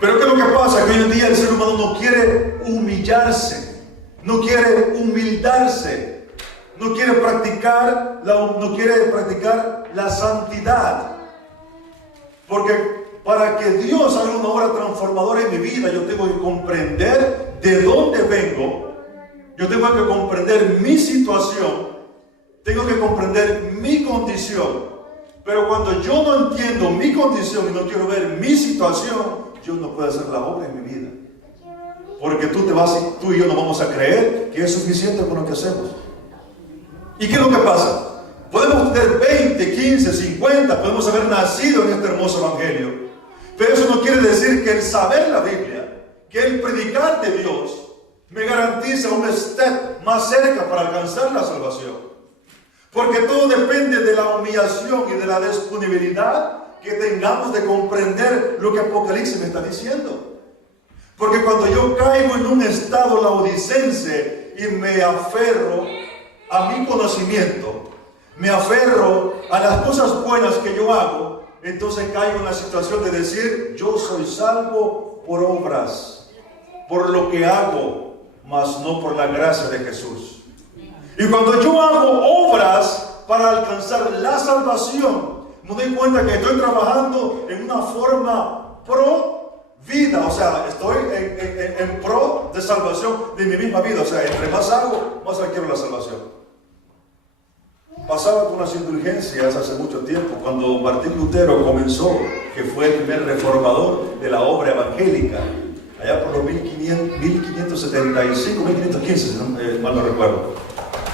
Pero ¿qué es lo que pasa? Que hoy en día el ser humano no quiere humillarse, no quiere humildarse, no quiere practicar la santidad. Porque para que Dios haga una obra transformadora en mi vida, yo tengo que comprender de dónde vengo, yo tengo que comprender mi situación, tengo que comprender mi condición. Pero cuando yo no entiendo mi condición y no quiero ver mi situación, Dios no puede hacer la obra en mi vida. Porque tú y yo no vamos a creer que es suficiente con lo que hacemos. ¿Y qué es lo que pasa? Podemos tener 20, 15, 50, podemos haber nacido en este hermoso evangelio. Pero eso no quiere decir que el saber la Biblia, que el predicar de Dios, me garantiza un step más cerca para alcanzar la salvación. Porque todo depende de la humillación y de la disponibilidad que tengamos de comprender lo que Apocalipsis me está diciendo. Porque cuando yo caigo en un estado laodicense y me aferro a mi conocimiento, me aferro a las cosas buenas que yo hago, entonces caigo en la situación de decir, yo soy salvo por obras, por lo que hago, mas no por la gracia de Jesús. Y cuando yo hago obras para alcanzar la salvación, me doy cuenta que estoy trabajando en una forma pro vida, o sea, estoy en pro de salvación de mi misma vida. O sea, entre más hago, más adquiero la salvación. Pasaba con las indulgencias hace mucho tiempo, cuando Martín Lutero comenzó, que fue el primer reformador de la obra evangélica, allá por los 1575, 1515, si no, mal no recuerdo.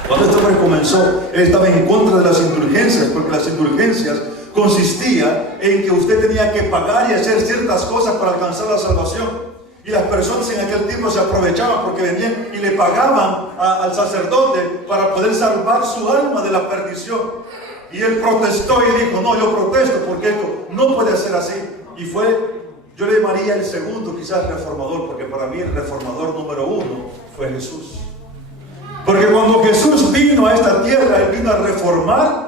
Cuando este hombre comenzó, él estaba en contra de las indulgencias, porque las indulgencias consistía en que usted tenía que pagar y hacer ciertas cosas para alcanzar la salvación. Y las personas en aquel tiempo se aprovechaban porque venían y le pagaban al sacerdote para poder salvar su alma de la perdición. Y él protestó y dijo, no, yo protesto porque esto no puede ser así. Y fue, yo le llamaría el segundo quizás reformador, porque para mí el reformador número uno fue Jesús. Porque cuando Jesús vino a esta tierra, Él vino a reformar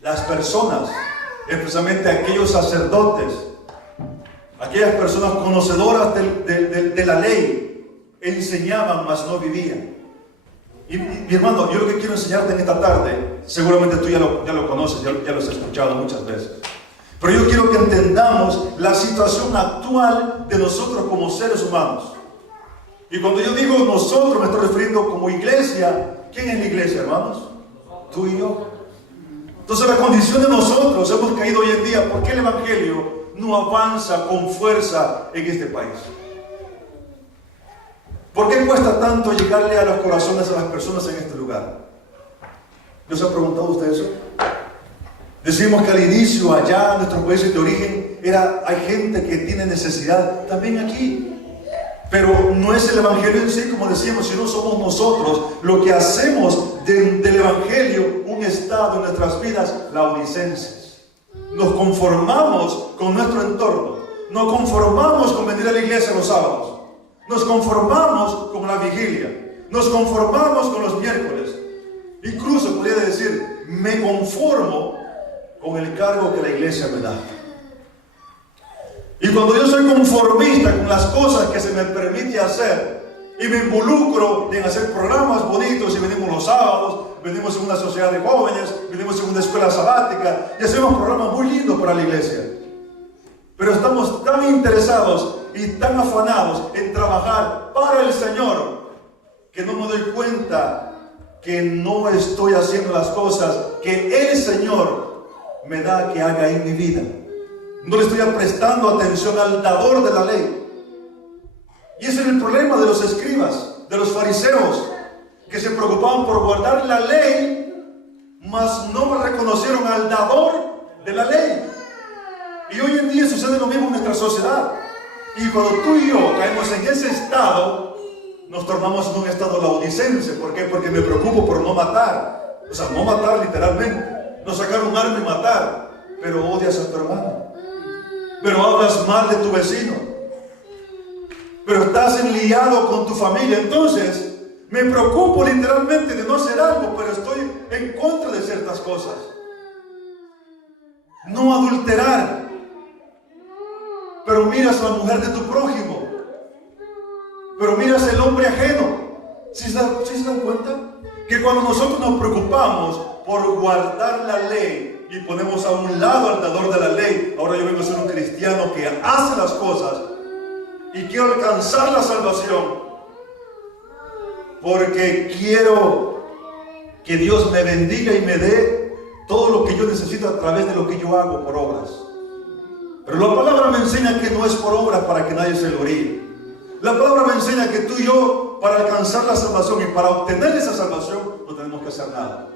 las personas, especialmente aquellos sacerdotes, aquellas personas conocedoras de la ley, enseñaban, mas no vivían. Y mi hermano, yo lo que quiero enseñarte en esta tarde, seguramente tú ya lo conoces, ya lo has escuchado muchas veces. Pero yo quiero que entendamos la situación actual de nosotros como seres humanos. Y cuando yo digo nosotros, me estoy refiriendo como iglesia. ¿Quién es la iglesia, hermanos? Tú y yo. Entonces la condición de nosotros, hemos caído hoy en día, ¿por qué el evangelio no avanza con fuerza en este país? ¿Por qué cuesta tanto llegarle a los corazones de las personas en este lugar? ¿No se ha preguntado usted eso? Decimos que al inicio, allá en nuestros países de origen, hay gente que tiene necesidad, también aquí. Pero no es el evangelio en sí, como decíamos, sino somos nosotros lo que hacemos del evangelio un estado en nuestras vidas laodicenses. Nos conformamos con nuestro entorno, nos conformamos con venir a la iglesia los sábados, nos conformamos con la vigilia, nos conformamos con los miércoles. Incluso podría decir, me conformo con el cargo que la iglesia me da. Y cuando yo soy conformista con las cosas que se me permite hacer y me involucro en hacer programas bonitos, y venimos los sábados, venimos en una sociedad de jóvenes, venimos en una escuela sabática y hacemos programas muy lindos para la iglesia. Pero estamos tan interesados y tan afanados en trabajar para el Señor que no me doy cuenta que no estoy haciendo las cosas que el Señor me da que haga en mi vida. No le estoy prestando atención al dador de la ley. Y ese es el problema de los escribas, de los fariseos, que se preocupaban por guardar la ley, mas no reconocieron al dador de la ley. Y hoy en día sucede lo mismo en nuestra sociedad. Y cuando tú y yo caemos en ese estado, nos tornamos en un estado laodicense. ¿Por qué? Porque me preocupo por no matar. O sea, no matar literalmente. No sacar un arma y matar. Pero odias a tu hermano. Pero hablas mal de tu vecino. Pero estás enliado con tu familia. Entonces, Me preocupo literalmente de no hacer algo, pero estoy en contra de ciertas cosas. No adulterar, pero miras a la mujer de tu prójimo, pero miras el hombre ajeno. ¿Sí se dan cuenta? Que cuando nosotros nos preocupamos por guardar la ley y ponemos a un lado al dador de la ley, ahora yo vengo a ser un cristiano que hace las cosas y quiero alcanzar la salvación, porque quiero que Dios me bendiga y me dé todo lo que yo necesito a través de lo que yo hago por obras. Pero la palabra me enseña que no es por obras para que nadie se gloríe. La palabra me enseña que tú y yo, para alcanzar la salvación y para obtener esa salvación, no tenemos que hacer nada.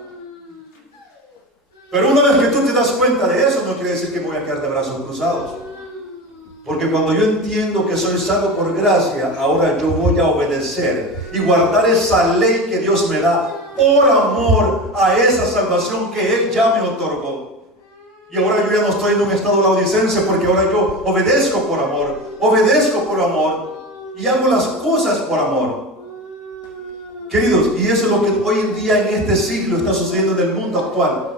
Pero una vez que tú te das cuenta de eso, no quiere decir que me voy a quedar de brazos cruzados. Porque cuando yo entiendo que soy salvo por gracia, ahora yo voy a obedecer y guardar esa ley que Dios me da por amor a esa salvación que Él ya me otorgó. Y ahora yo ya no estoy en un estado laodicense, porque ahora yo obedezco por amor y hago las cosas por amor. Queridos, y eso es lo que hoy en día en este siglo está sucediendo en el mundo actual.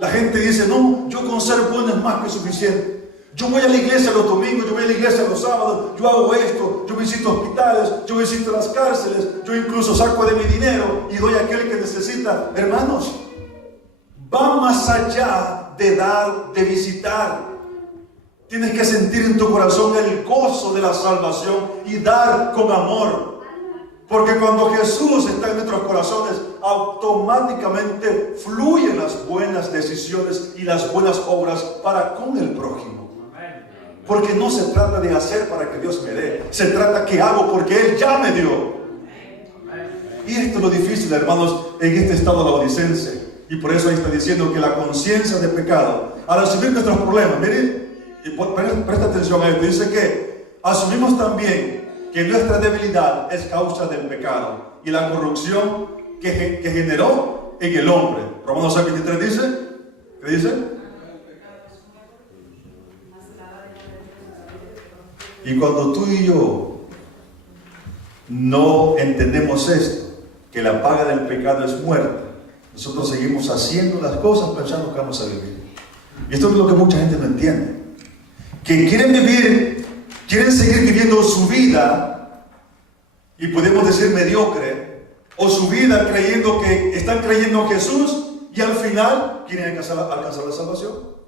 La gente dice, no, yo con ser bueno es más que suficiente. Yo voy a la iglesia los domingos, yo voy a la iglesia los sábados, yo hago esto, yo visito hospitales, yo visito las cárceles, yo incluso saco de mi dinero y doy a aquel que necesita. Hermanos, va más allá de dar, de visitar. Tienes que sentir en tu corazón el gozo de la salvación y dar con amor. Porque cuando Jesús está en nuestros corazones, automáticamente fluyen las buenas decisiones y las buenas obras para con el prójimo. Porque no se trata de hacer para que Dios me dé, se trata que hago porque Él ya me dio. Y esto es lo difícil, hermanos, en este estado laodicense. Y por eso ahí está diciendo que la conciencia de pecado, al asumir nuestros problemas, miren, y presta atención a esto, dice que asumimos también que nuestra debilidad es causa del pecado y la corrupción que generó en el hombre. Romanos 6:23 dice, ¿qué dice? Y cuando tú y yo no entendemos esto, que la paga del pecado es muerte, nosotros seguimos haciendo las cosas pensando que vamos a vivir. Y esto es lo que mucha gente no entiende. Que quieren seguir viviendo su vida, y podemos decir mediocre, o su vida están creyendo en Jesús, y al final quieren alcanzar la salvación.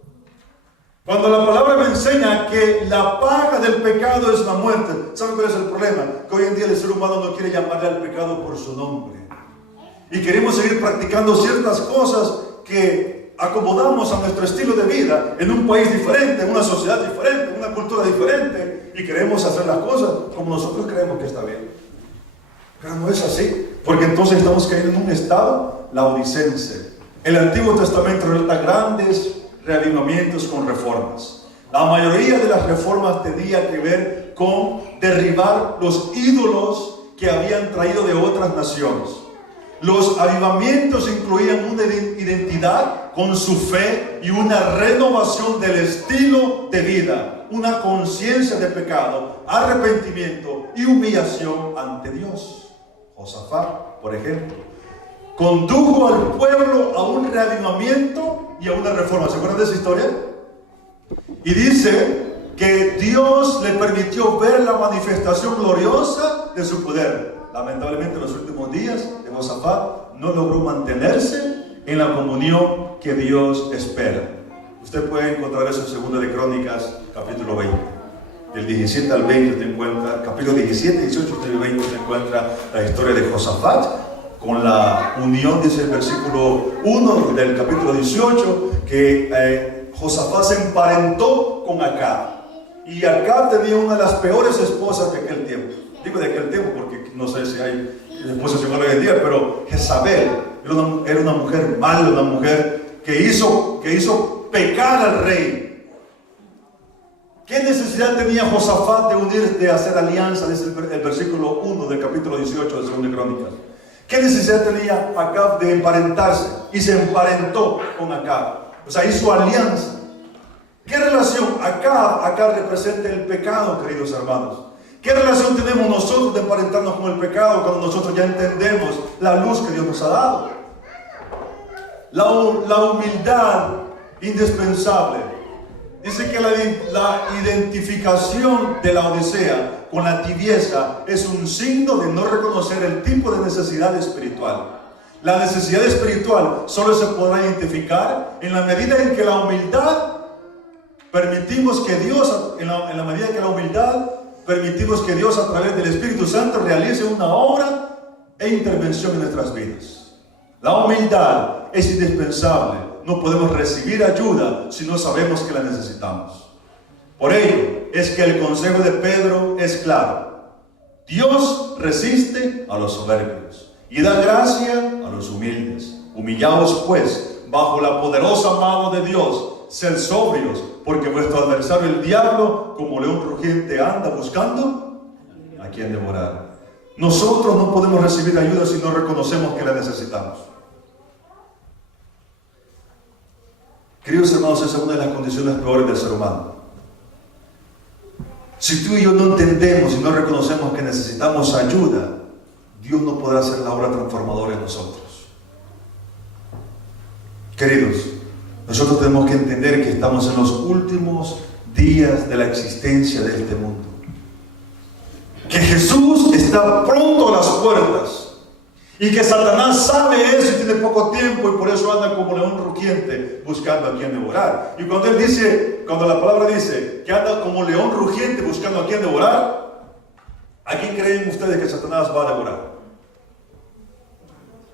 Cuando la palabra me enseña que la paga del pecado es la muerte, ¿saben cuál es el problema? Que hoy en día el ser humano no quiere llamarle al pecado por su nombre. Y queremos seguir practicando ciertas cosas que acomodamos a nuestro estilo de vida en un país diferente, en una sociedad diferente, en una cultura diferente, y queremos hacer las cosas como nosotros creemos que está bien. Pero no es así, porque entonces estamos cayendo en un estado laodicense. El Antiguo Testamento relata grandes reavivamientos con reformas. La mayoría de las reformas tenía que ver con derribar los ídolos que habían traído de otras naciones. Los avivamientos incluían una identidad con su fe y una renovación del estilo de vida, una conciencia de pecado, arrepentimiento y humillación ante Dios. Josafat, por ejemplo, condujo al pueblo a un reavivamiento y a una reforma. ¿Se acuerdan de esa historia? Y dice que Dios le permitió ver la manifestación gloriosa de su poder. Lamentablemente en los últimos días de Josafat no logró mantenerse en la comunión que Dios espera. Usted puede encontrar eso en 2 de Crónicas, capítulo 20. Del 17 al 20 te encuentra, capítulo 17, 18 y 20 te encuentra la historia de Josafat con la unión, dice el versículo 1 del capítulo 18, que Josafat se emparentó con Acab. Y Acab tenía una de las peores esposas de aquel tiempo. Digo de aquel tiempo porque no sé si hay esposas igual hoy en día, pero Jezabel era una mujer mala, una mujer que hizo pecar al rey. ¿Qué necesidad tenía Josafat de hacer alianza? Dice el versículo 1 del capítulo 18 de 2 de Crónicas. ¿Qué necesidad tenía Acab de emparentarse? Y se emparentó con Acab. O sea, hizo alianza. ¿Qué relación? Acab representa el pecado, queridos hermanos. ¿Qué relación tenemos nosotros de emparentarnos con el pecado cuando nosotros ya entendemos la luz que Dios nos ha dado? La humildad indispensable. Dice que la identificación de la Odisea con la tibieza es un signo de no reconocer el tipo de necesidad espiritual. La necesidad espiritual solo se podrá identificar en la medida en que la humildad permitimos que Dios, en la medida en que la humildad permitimos que Dios a través del Espíritu Santo realice una obra e intervención en nuestras vidas. La humildad es indispensable. No podemos recibir ayuda si no sabemos que la necesitamos. Por ello es que el consejo de Pedro es claro. Dios resiste a los soberbios y da gracia a los humildes. Humillaos pues bajo la poderosa mano de Dios. Sed sobrios, porque vuestro adversario el diablo, como león rugiente, anda buscando a quien devorar. Nosotros no podemos recibir ayuda si no reconocemos que la necesitamos. Queridos hermanos, esa es una de las condiciones peores del ser humano. Si tú y yo no entendemos y no reconocemos que necesitamos ayuda, Dios no podrá hacer la obra transformadora en nosotros. Queridos, nosotros tenemos que entender que estamos en los últimos días de la existencia de este mundo. Que Jesús está pronto a las puertas. Y que Satanás sabe eso y tiene poco tiempo y por eso anda como león rugiente buscando a quien devorar. Y cuando la palabra dice que anda como león rugiente buscando a quien devorar, ¿a quién creen ustedes que Satanás va a devorar?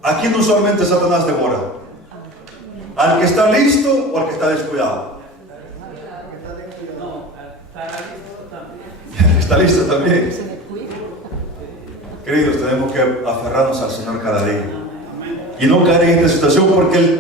¿A quién usualmente Satanás devora? ¿Al que está listo o al que está descuidado? No, está listo también. Al que está listo también. Queridos, tenemos que aferrarnos al Señor cada día y no caer en esta situación, porque el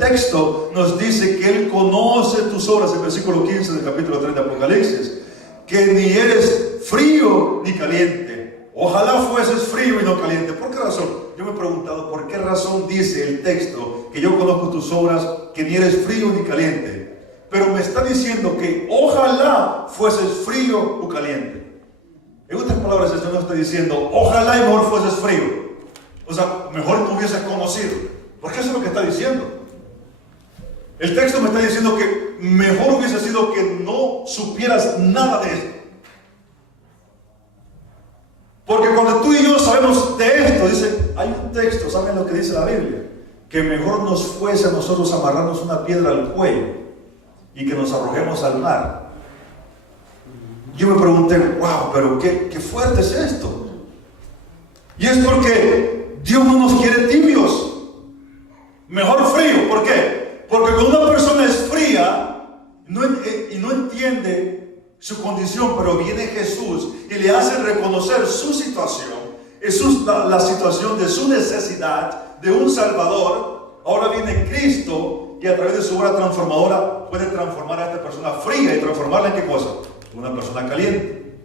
texto nos dice que Él conoce tus obras, el versículo 15 del capítulo 3 de Apocalipsis, que ni eres frío ni caliente. Ojalá fueses frío y no caliente. ¿Por qué razón? Yo me he preguntado por qué razón dice el texto que yo conozco tus obras, que ni eres frío ni caliente, pero me está diciendo que ojalá fueses frío o caliente. En otras palabras, el Señor nos está diciendo, ojalá y mejor fueses frío. O sea, mejor no hubieses conocido. Porque eso es lo que está diciendo. El texto me está diciendo que mejor hubiese sido que no supieras nada de esto. Porque cuando tú y yo sabemos de esto, dice, hay un texto, ¿saben lo que dice la Biblia? Que mejor nos fuese a nosotros amarrarnos una piedra al cuello y que nos arrojemos al mar. Yo me pregunté, wow, pero qué fuerte es esto. Y es porque Dios no nos quiere tibios. Mejor frío. ¿Por qué? Porque cuando una persona es fría y no entiende su condición, pero viene Jesús y le hace reconocer su situación, la situación de su necesidad de un Salvador. Ahora viene Cristo y a través de su obra transformadora puede transformar a esta persona fría y transformarla en ¿qué cosa? Una persona caliente.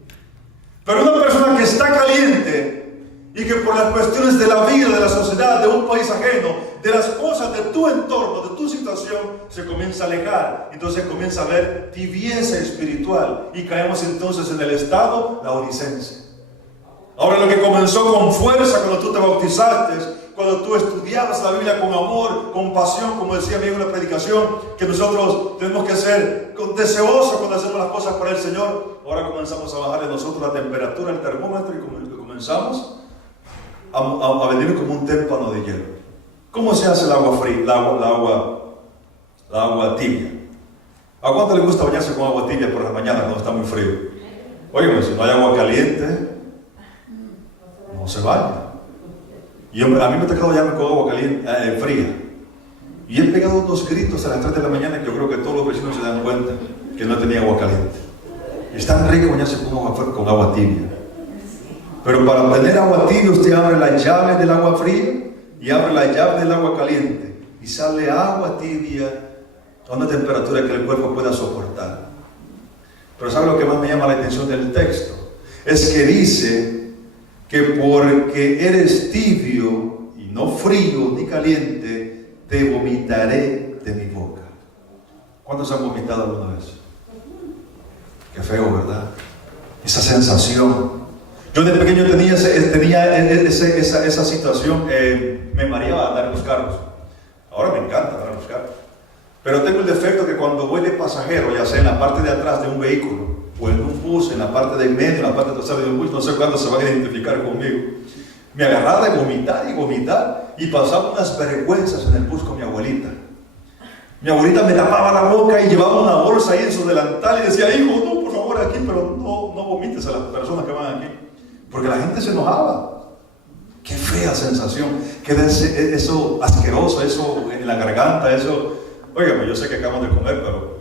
Pero una persona que está caliente y que por las cuestiones de la vida, de la sociedad, de un país ajeno, de las cosas de tu entorno, de tu situación, se comienza a alejar. Entonces comienza a haber tibieza espiritual y caemos entonces en el estado laodicense. Ahora, lo que comenzó con fuerza cuando tú te bautizaste, cuando tú estudiabas la Biblia con amor, con pasión, como decía mi hijo en la predicación, que nosotros tenemos que ser deseosos cuando hacemos las cosas para el Señor. Ahora comenzamos a bajar en nosotros la temperatura, el termómetro, y comenzamos a venir como un témpano de hielo. ¿Cómo se hace el agua fría, la agua tibia? ¿A cuánto le gusta bañarse con agua tibia por la mañana cuando está muy frío? Oye, si no hay agua caliente, no se baña. Y a mí me ha tocado bañarme con agua caliente, fría. Y he pegado unos gritos a las 3 de la mañana que yo creo que todos los vecinos se dan cuenta que no tenía agua caliente. Es tan rico bañarse con agua tibia. Pero para obtener agua tibia, usted abre la llave del agua fría y abre la llave del agua caliente. Y sale agua tibia a una temperatura que el cuerpo pueda soportar. Pero ¿sabe lo que más me llama la atención del texto? Es que dice que porque eres tibio y no frío ni caliente, te vomitaré de mi boca. ¿Cuántos han vomitado alguna vez? Qué feo, ¿verdad? esa sensación. Yo de pequeño tenía esa situación, me mareaba andar en los carros. Ahora me encanta andar en los carros. Pero tengo el defecto que cuando voy de pasajero, ya sea en la parte de atrás de un vehículo, o en un bus, en la parte de medio, en la parte trasera de un bus, no sé cuándo se van a identificar conmigo. Me agarraba de vomitar y pasaba unas vergüenzas en el bus con mi abuelita. Mi abuelita me tapaba la boca y llevaba una bolsa ahí en su delantal y decía, hijo, no, por favor, aquí, pero no vomites a las personas que van aquí. Porque la gente se enojaba. Qué fea sensación, queda eso asqueroso, eso en la garganta, eso... Óigame, yo sé que acabamos de comer, pero...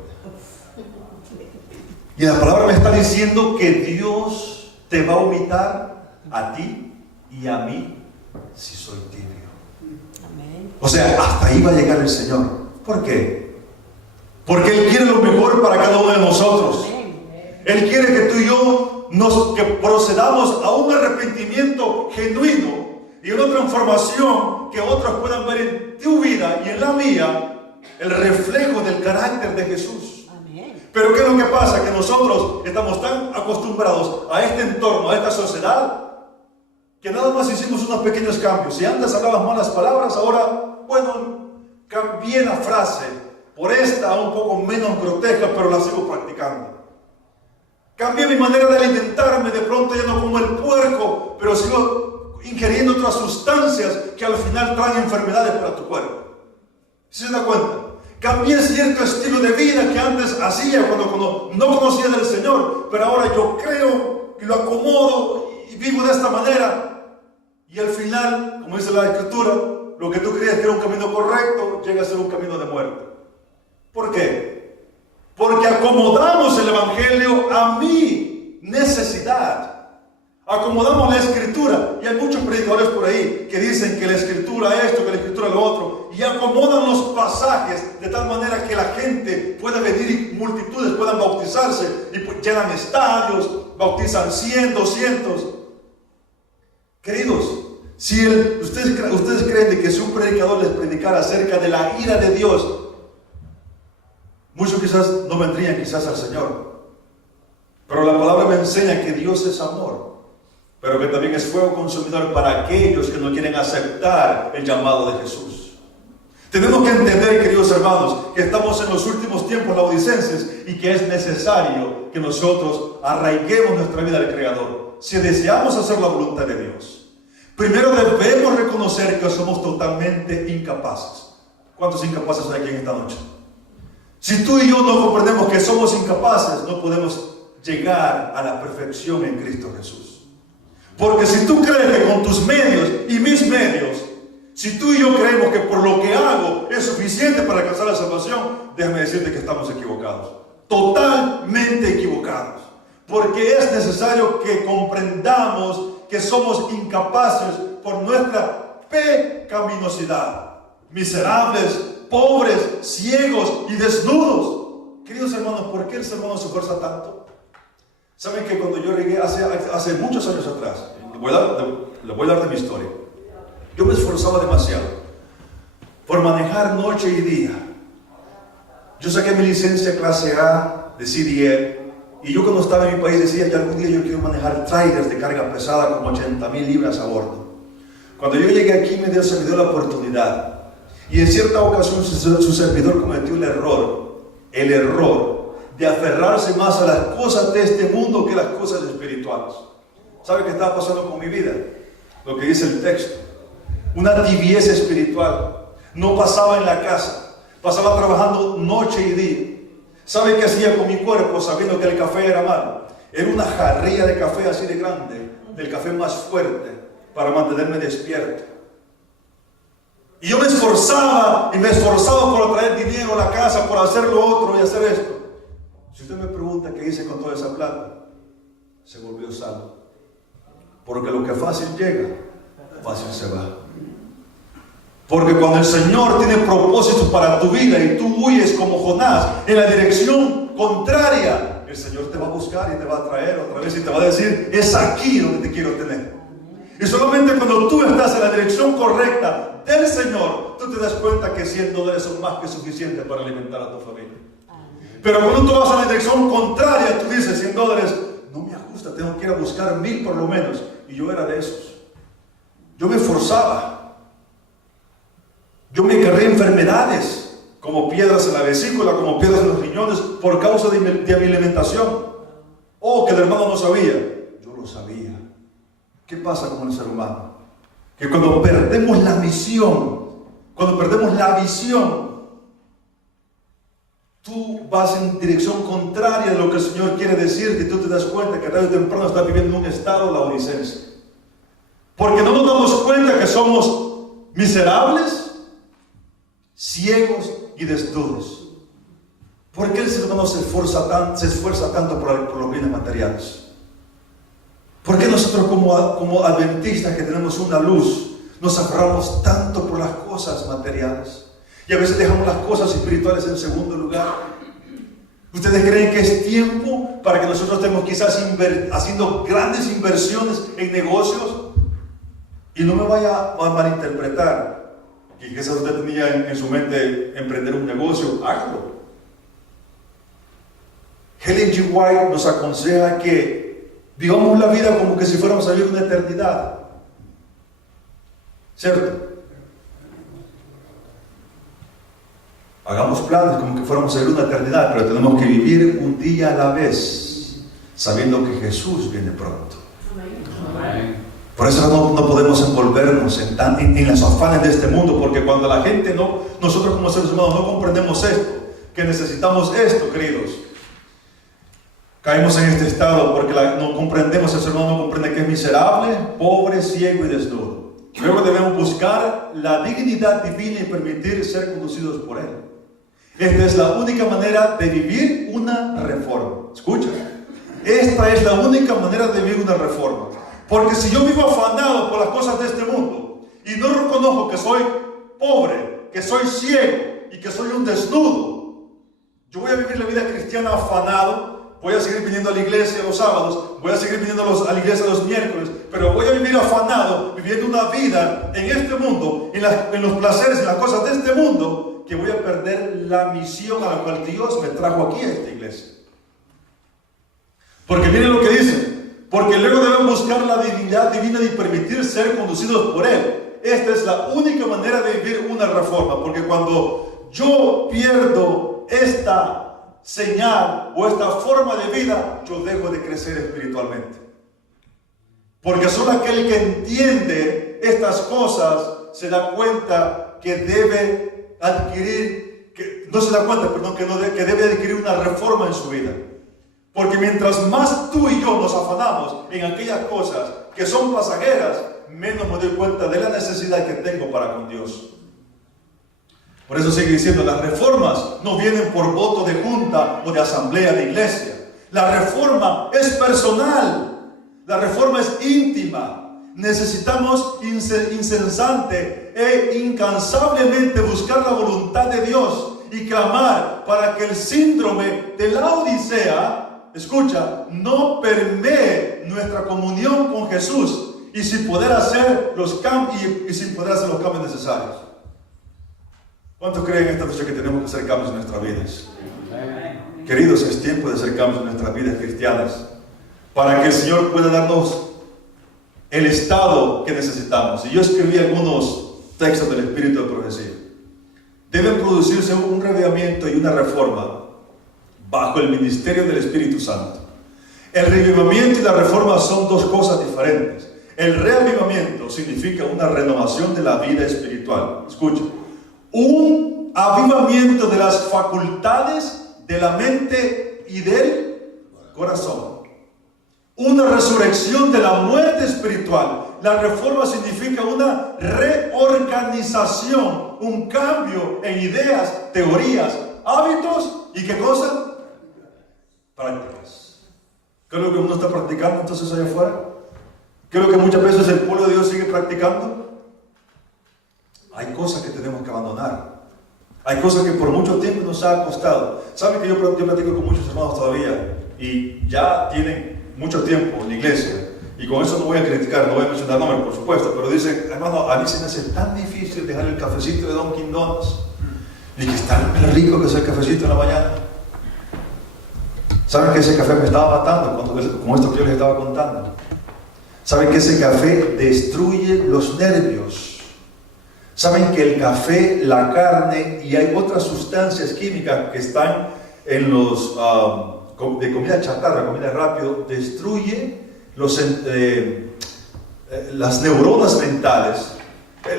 Y la palabra me está diciendo que Dios te va a vomitar a ti y a mí si soy tibio. Amén. O sea, hasta ahí va a llegar el Señor. ¿Por qué? Porque Él quiere lo mejor para cada uno de nosotros. Él quiere que tú y yo que procedamos a un arrepentimiento genuino y una transformación que otros puedan ver en tu vida y en la mía el reflejo del carácter de Jesús. Amén. Pero ¿qué es lo que pasa? Que nosotros estamos tan acostumbrados a este entorno, a esta sociedad, que nada más hicimos unos pequeños cambios. Si antes hablabas malas palabras, ahora, bueno, cambié la frase por esta un poco menos grotesca, pero la sigo practicando. Cambié mi manera de alimentarme, de pronto ya no como el puerco, pero sigo ingiriendo otras sustancias que al final traen enfermedades para tu cuerpo. ¿Sí se da cuenta? Cambié cierto estilo de vida que antes hacía cuando no conocía del Señor, pero ahora yo creo y lo acomodo y vivo de esta manera. Y al final, como dice la Escritura, lo que tú creías que era un camino correcto, llega a ser un camino de muerte. ¿Por qué? Porque acomodamos el Evangelio a mi necesidad. Acomodamos la Escritura. Y hay muchos predicadores por ahí que dicen que la Escritura esto, que la Escritura lo otro. Y acomodan los pasajes de tal manera que la gente pueda venir y multitudes puedan bautizarse. Y pues llenan estadios, bautizan 100, 200. Queridos, si ustedes creen de que si un predicador les predicara acerca de la ira de Dios, muchos quizás no vendrían quizás al Señor. Pero la palabra me enseña que Dios es amor, pero que también es fuego consumidor para aquellos que no quieren aceptar el llamado de Jesús. Tenemos que entender, queridos hermanos, que estamos en los últimos tiempos laodicenses y que es necesario que nosotros arraiguemos nuestra vida al Creador si deseamos hacer la voluntad de Dios. Primero debemos reconocer que somos totalmente incapaces. ¿Cuántos incapaces hay aquí en esta noche? Si tú y yo no comprendemos que somos incapaces, no podemos llegar a la perfección en Cristo Jesús. Porque si tú crees que con tus medios y mis medios, si tú y yo creemos que por lo que hago es suficiente para alcanzar la salvación, déjame decirte que estamos equivocados. Totalmente equivocados. Porque es necesario que comprendamos que somos incapaces por nuestra pecaminosidad. Miserables, pobres, ciegos y desnudos. Queridos hermanos, ¿por qué el ser humano se esfuerza tanto? Saben que cuando yo llegué hace muchos años atrás, le voy a dar de mi historia, yo me esforzaba demasiado por manejar noche y día. Yo saqué mi licencia clase A de CDL y yo cuando estaba en mi país decía que algún día yo quiero manejar trailers de carga pesada con 80,000 libras a bordo. Cuando yo llegué aquí se me dio la oportunidad. Y en cierta ocasión su servidor cometió el error de aferrarse más a las cosas de este mundo que las cosas espirituales. ¿Sabe qué estaba pasando con mi vida? Lo que dice el texto. Una tibieza espiritual. No pasaba en la casa. Pasaba trabajando noche y día. ¿Sabe qué hacía con mi cuerpo sabiendo que el café era malo? Era una jarrilla de café así de grande, del café más fuerte, para mantenerme despierto. Y yo me esforzaba por traer dinero a la casa, por hacer lo otro y hacer esto. Si usted me pregunta qué hice con toda esa plata, se volvió salvo. Porque lo que fácil llega, fácil se va. Porque cuando el Señor tiene propósitos para tu vida y tú huyes como Jonás en la dirección contraria, el Señor te va a buscar y te va a traer otra vez y te va a decir, es aquí donde te quiero tener. Y solamente cuando tú estás en la dirección correcta del Señor, tú te das cuenta que $100 son más que suficientes para alimentar a tu familia. Pero cuando tú vas a la dirección contraria, tú dices, $100 no me ajusta. gusta, tengo que ir a buscar 1000 por lo menos. Y yo era de esos. Yo me esforzaba. Yo me agarré enfermedades, como piedras en la vesícula, como piedras en los riñones, por causa de mi alimentación. Que el hermano no sabía. Yo lo sabía. ¿Qué pasa con el ser humano? Que cuando perdemos la misión, cuando perdemos la visión, tú vas en dirección contraria de lo que el Señor quiere decirte y tú te das cuenta que tarde o temprano estás viviendo en un estado laodicense. Porque no nos damos cuenta que somos miserables, ciegos y desnudos. ¿Por qué el ser humano se esfuerza tanto por los bienes materiales? ¿Por qué nosotros como adventistas que tenemos una luz nos aferramos tanto por las cosas materiales? Y a veces dejamos las cosas espirituales en segundo lugar. ¿Ustedes creen que es tiempo para que nosotros estemos quizás haciendo grandes inversiones en negocios? Y no me vaya a malinterpretar, que quizás usted tenía en su mente emprender un negocio, hágalo. Ellen G. White nos aconseja que vivamos la vida como que si fuéramos a vivir una eternidad. ¿Cierto? Hagamos planes como que fuéramos a vivir una eternidad, pero tenemos que vivir un día a la vez, sabiendo que Jesús viene pronto. Amén. Por eso no podemos envolvernos en las afanes de este mundo, porque cuando la gente nosotros como seres humanos no comprendemos esto, que necesitamos esto, queridos, caemos en este estado porque no comprendemos, el ser humano no comprende que es miserable, pobre, ciego y desnudo. Luego debemos buscar la dignidad divina y permitir ser conducidos por Él. Esta es la única manera de vivir una reforma. Escucha, esta es la única manera de vivir una reforma. Porque si yo vivo afanado por las cosas de este mundo y no reconozco que soy pobre, que soy ciego y que soy un desnudo, yo voy a vivir la vida cristiana afanado. Voy a seguir viniendo a la iglesia los sábados, voy a seguir viniendo a la iglesia los miércoles, pero voy a vivir afanado, viviendo una vida en este mundo, en los placeres, en las cosas de este mundo, que voy a perder la misión a la cual Dios me trajo aquí a esta iglesia. Porque miren lo que dice, porque luego deben buscar la divinidad divina y permitir ser conducidos por Él. Esta es la única manera de vivir una reforma, porque cuando yo pierdo esta señal o esta forma de vida, yo dejo de crecer espiritualmente. Porque solo aquel que entiende estas cosas se da cuenta que debe adquirir, que debe adquirir una reforma en su vida. Porque mientras más tú y yo nos afanamos en aquellas cosas que son pasajeras, menos me doy cuenta de la necesidad que tengo para con Dios. Por eso sigue diciendo, las reformas no vienen por voto de junta o de asamblea de iglesia. La reforma es personal. La reforma es íntima. Necesitamos incesante e incansablemente buscar la voluntad de Dios y clamar para que el síndrome de la Odisea, escucha, no permee nuestra comunión con Jesús y sin poder hacer los cambios necesarios. ¿Cuántos creen esta noche que tenemos que hacer cambios en nuestras vidas? Queridos, es tiempo de hacer cambios en nuestras vidas cristianas para que el Señor pueda darnos el estado que necesitamos. Y yo escribí algunos textos del Espíritu de Profecía. Deben producirse un reavivamiento y una reforma bajo el ministerio del Espíritu Santo. El reavivamiento y la reforma son dos cosas diferentes. El reavivamiento significa una renovación de la vida espiritual. Escucha. Un avivamiento de las facultades de la mente y del corazón. Una resurrección de la muerte espiritual. La reforma significa una reorganización, un cambio en ideas, teorías, hábitos y ¿qué cosa? Prácticas. ¿Qué es lo que uno está practicando entonces allá afuera? ¿Qué es lo que muchas veces el pueblo de Dios sigue practicando? Hay cosas que tenemos que abandonar. Hay cosas que por mucho tiempo nos ha costado. ¿Saben que yo platico con muchos hermanos todavía y ya tienen mucho tiempo en la iglesia? Y con eso no voy a criticar, no voy a mencionar nombres, por supuesto, pero dicen, hermano, a mí se me hace tan difícil dejar el cafecito de Dunkin' Donuts y que es tan rico que es el cafecito en la mañana. ¿Saben que ese café me estaba matando con esto que yo les estaba contando? ¿Saben que ese café destruye los nervios? ¿Saben que el café, la carne y hay otras sustancias químicas que están en los de comida chatarra, comida rápido, destruye las neuronas mentales,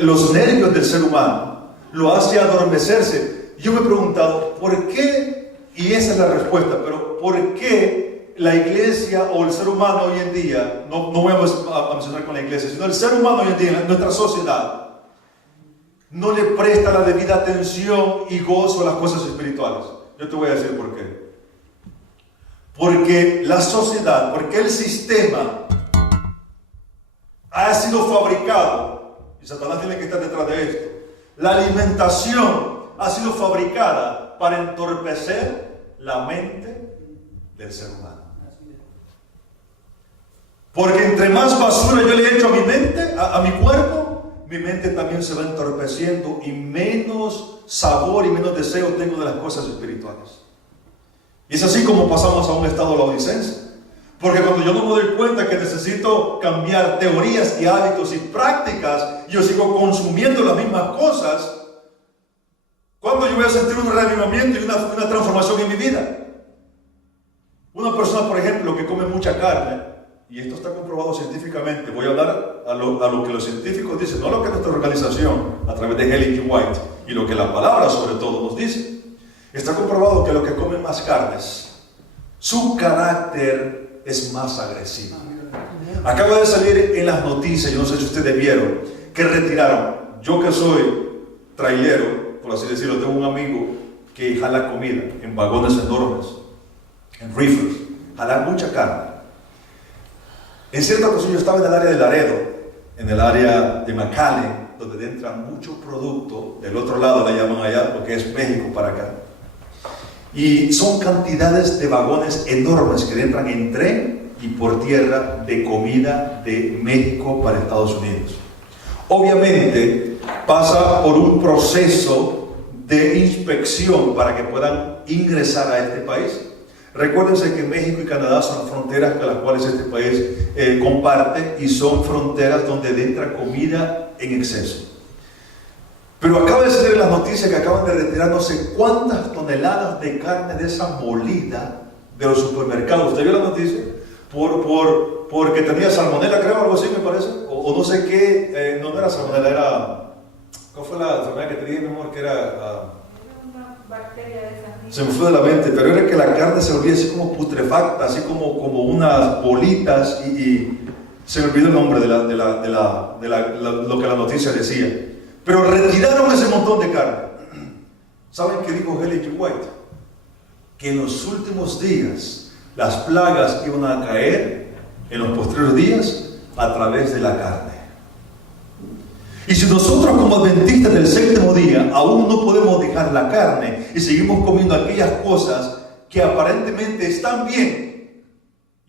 los nervios del ser humano, lo hace adormecerse? Yo me he preguntado, ¿por qué? Y esa es la respuesta, pero ¿por qué la iglesia o el ser humano hoy en día, no voy a mencionar con la iglesia, sino el ser humano hoy en día, en nuestra sociedad, no le presta la debida atención y gozo a las cosas espirituales? Yo te voy a decir por qué. Porque la sociedad, porque el sistema ha sido fabricado, y Satanás tiene que estar detrás de esto. La alimentación ha sido fabricada para entorpecer la mente del ser humano. Porque entre más basura yo le echo a mi mente, a mi cuerpo, mi mente también se va entorpeciendo y menos sabor y menos deseo tengo de las cosas espirituales. Y es así como pasamos a un estado laodicense. Porque cuando yo no me doy cuenta que necesito cambiar teorías y hábitos y prácticas, yo sigo consumiendo las mismas cosas. ¿Cuándo yo voy a sentir un reavivamiento y una transformación en mi vida? Una persona, por ejemplo, que come mucha carne, y esto está comprobado científicamente, voy a hablar a lo que los científicos dicen, no lo que nuestra organización, a través de Ellen G. White, y lo que la palabra sobre todo nos dice. Está comprobado que los que comen más carnes, su carácter es más agresivo. Acaba de salir en las noticias, yo no sé si ustedes vieron, que retiraron. Yo que soy trailero, por así decirlo, tengo un amigo que jala comida en vagones enormes, en reefers, jala mucha carne. En cierta ocasión yo estaba en el área de Laredo, en el área de McAllen, donde entra mucho producto, del otro lado la llaman allá, lo que es México para acá. Y son cantidades de vagones enormes que entran en tren y por tierra de comida de México para Estados Unidos. Obviamente pasa por un proceso de inspección para que puedan ingresar a este país. Recuérdense que México y Canadá son las fronteras con las cuales este país comparte y son fronteras donde entra comida en exceso. Pero acaba de salir en las noticias que acaban de retirar no sé cuántas toneladas de carne de esa molida de los supermercados. ¿Usted vio la noticia? Porque tenía salmonela, creo, algo así me parece. O no sé qué, no era salmonela, era... ¿Cuál fue la enfermedad que te dije, mi amor? Que era... una bacteria de esa. Se me fue de la mente, pero era que la carne se volvía así como putrefacta, así como unas bolitas y se me olvidó el nombre de lo que la noticia decía. Pero retiraron ese montón de carne. ¿Saben qué dijo Ellen G. White? Que en los últimos días las plagas iban a caer en los posteriores días a través de la carne. Y si nosotros como adventistas del séptimo día aún no podemos dejar la carne y seguimos comiendo aquellas cosas que aparentemente están bien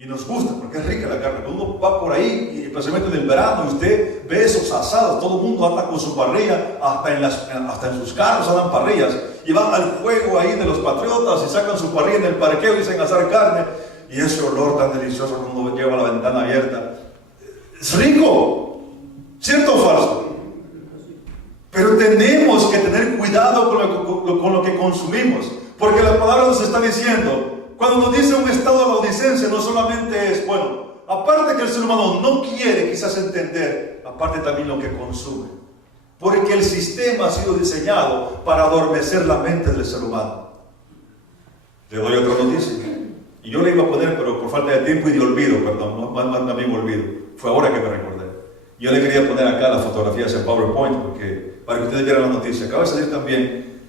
y nos gustan, porque es rica la carne, cuando uno va por ahí, y especialmente en el verano, y usted ve esos asados, todo el mundo anda con su parrilla, hasta en sus carros andan parrillas, y van al fuego ahí de los patriotas y sacan su parrilla en el parqueo y dicen asar carne, y ese olor tan delicioso cuando uno lleva la ventana abierta, es rico, ¿cierto o falso? Pero tenemos que tener cuidado con lo que consumimos, porque la palabra nos está diciendo, cuando nos dice un estado laodicense, no solamente es, bueno, aparte que el ser humano no quiere quizás entender, aparte también lo que consume, porque el sistema ha sido diseñado para adormecer la mente del ser humano. Le doy otra noticia, y yo le iba a poner, pero por falta de tiempo y de olvido, perdón, más también olvido, fue ahora que me recordé. Yo le quería poner acá las fotografías en PowerPoint, para que ustedes vieran la noticia. Acaba de salir también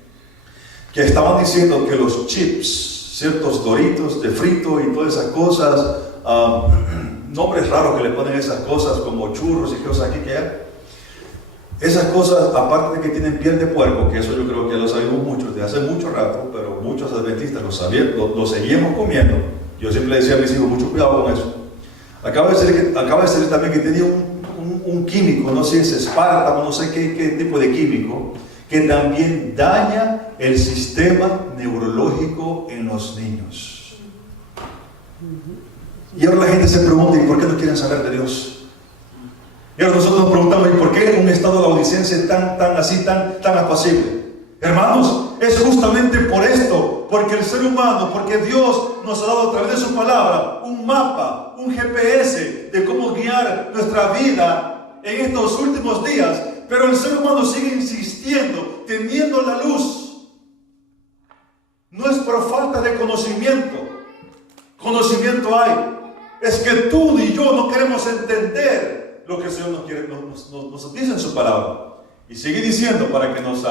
que estaban diciendo que los chips, ciertos doritos de frito y todas esas cosas, nombres raros que le ponen a esas cosas como churros y cosas aquí que hay. Esas cosas, aparte de que tienen piel de puerco, que eso yo creo que ya lo sabemos muchos desde hace mucho rato, pero muchos adventistas lo seguimos comiendo. Yo siempre le decía a mis hijos, mucho cuidado con eso. Acaba de salir también que tenía un químico, no sé si es espártago, no sé qué tipo de químico, que también daña el sistema neurológico en los niños. Y ahora la gente se pregunta, ¿y por qué no quieren saber de Dios? Y ahora nosotros nos preguntamos, ¿y por qué un estado laodicense tan apacible? Hermanos, es justamente por esto, porque el ser humano, porque Dios nos ha dado a través de su palabra un mapa, un GPS de cómo guiar nuestra vida en estos últimos días, pero el ser humano sigue insistiendo, teniendo la luz. No es por falta de conocimiento, conocimiento hay, es que tú ni yo no queremos entender lo que el Señor nos dice en su palabra. Y sigue diciendo para que nos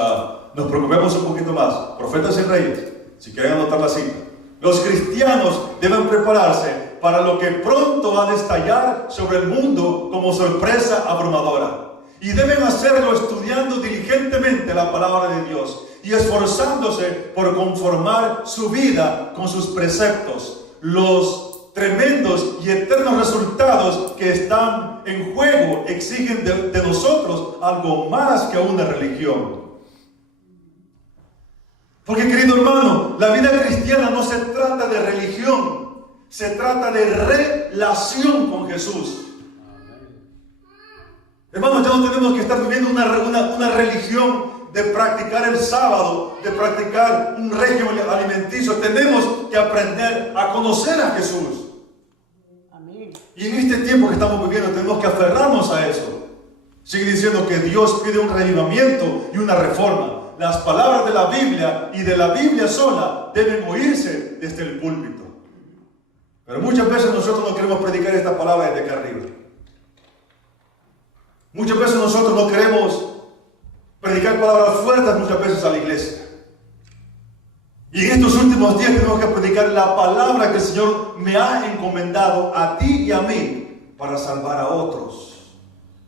preocupemos un poquito más. Profetas y Reyes, si quieren anotar la cita. Los cristianos deben prepararse para lo que pronto ha de estallar sobre el mundo como sorpresa abrumadora. Y deben hacerlo estudiando diligentemente la palabra de Dios y esforzándose por conformar su vida con sus preceptos. Los tremendos y eternos resultados que están en juego exigen de nosotros algo más que una religión. Porque, querido hermano, la vida cristiana no se trata de religión, se trata de relación con Jesús. Hermanos, ya no tenemos que estar viviendo una religión de practicar el sábado, de practicar un régimen alimenticio. Tenemos que aprender a conocer a Jesús. Amén. Y en este tiempo que estamos viviendo tenemos que aferrarnos a eso. Sigue diciendo que Dios pide un revivimiento y una reforma. Las palabras de la Biblia y de la Biblia sola deben oírse desde el púlpito. Pero muchas veces nosotros no queremos predicar esta palabra desde acá arriba. Muchas veces nosotros no queremos predicar palabras fuertes muchas veces a la iglesia. Y en estos últimos días tenemos que predicar la palabra que el Señor me ha encomendado a ti y a mí para salvar a otros,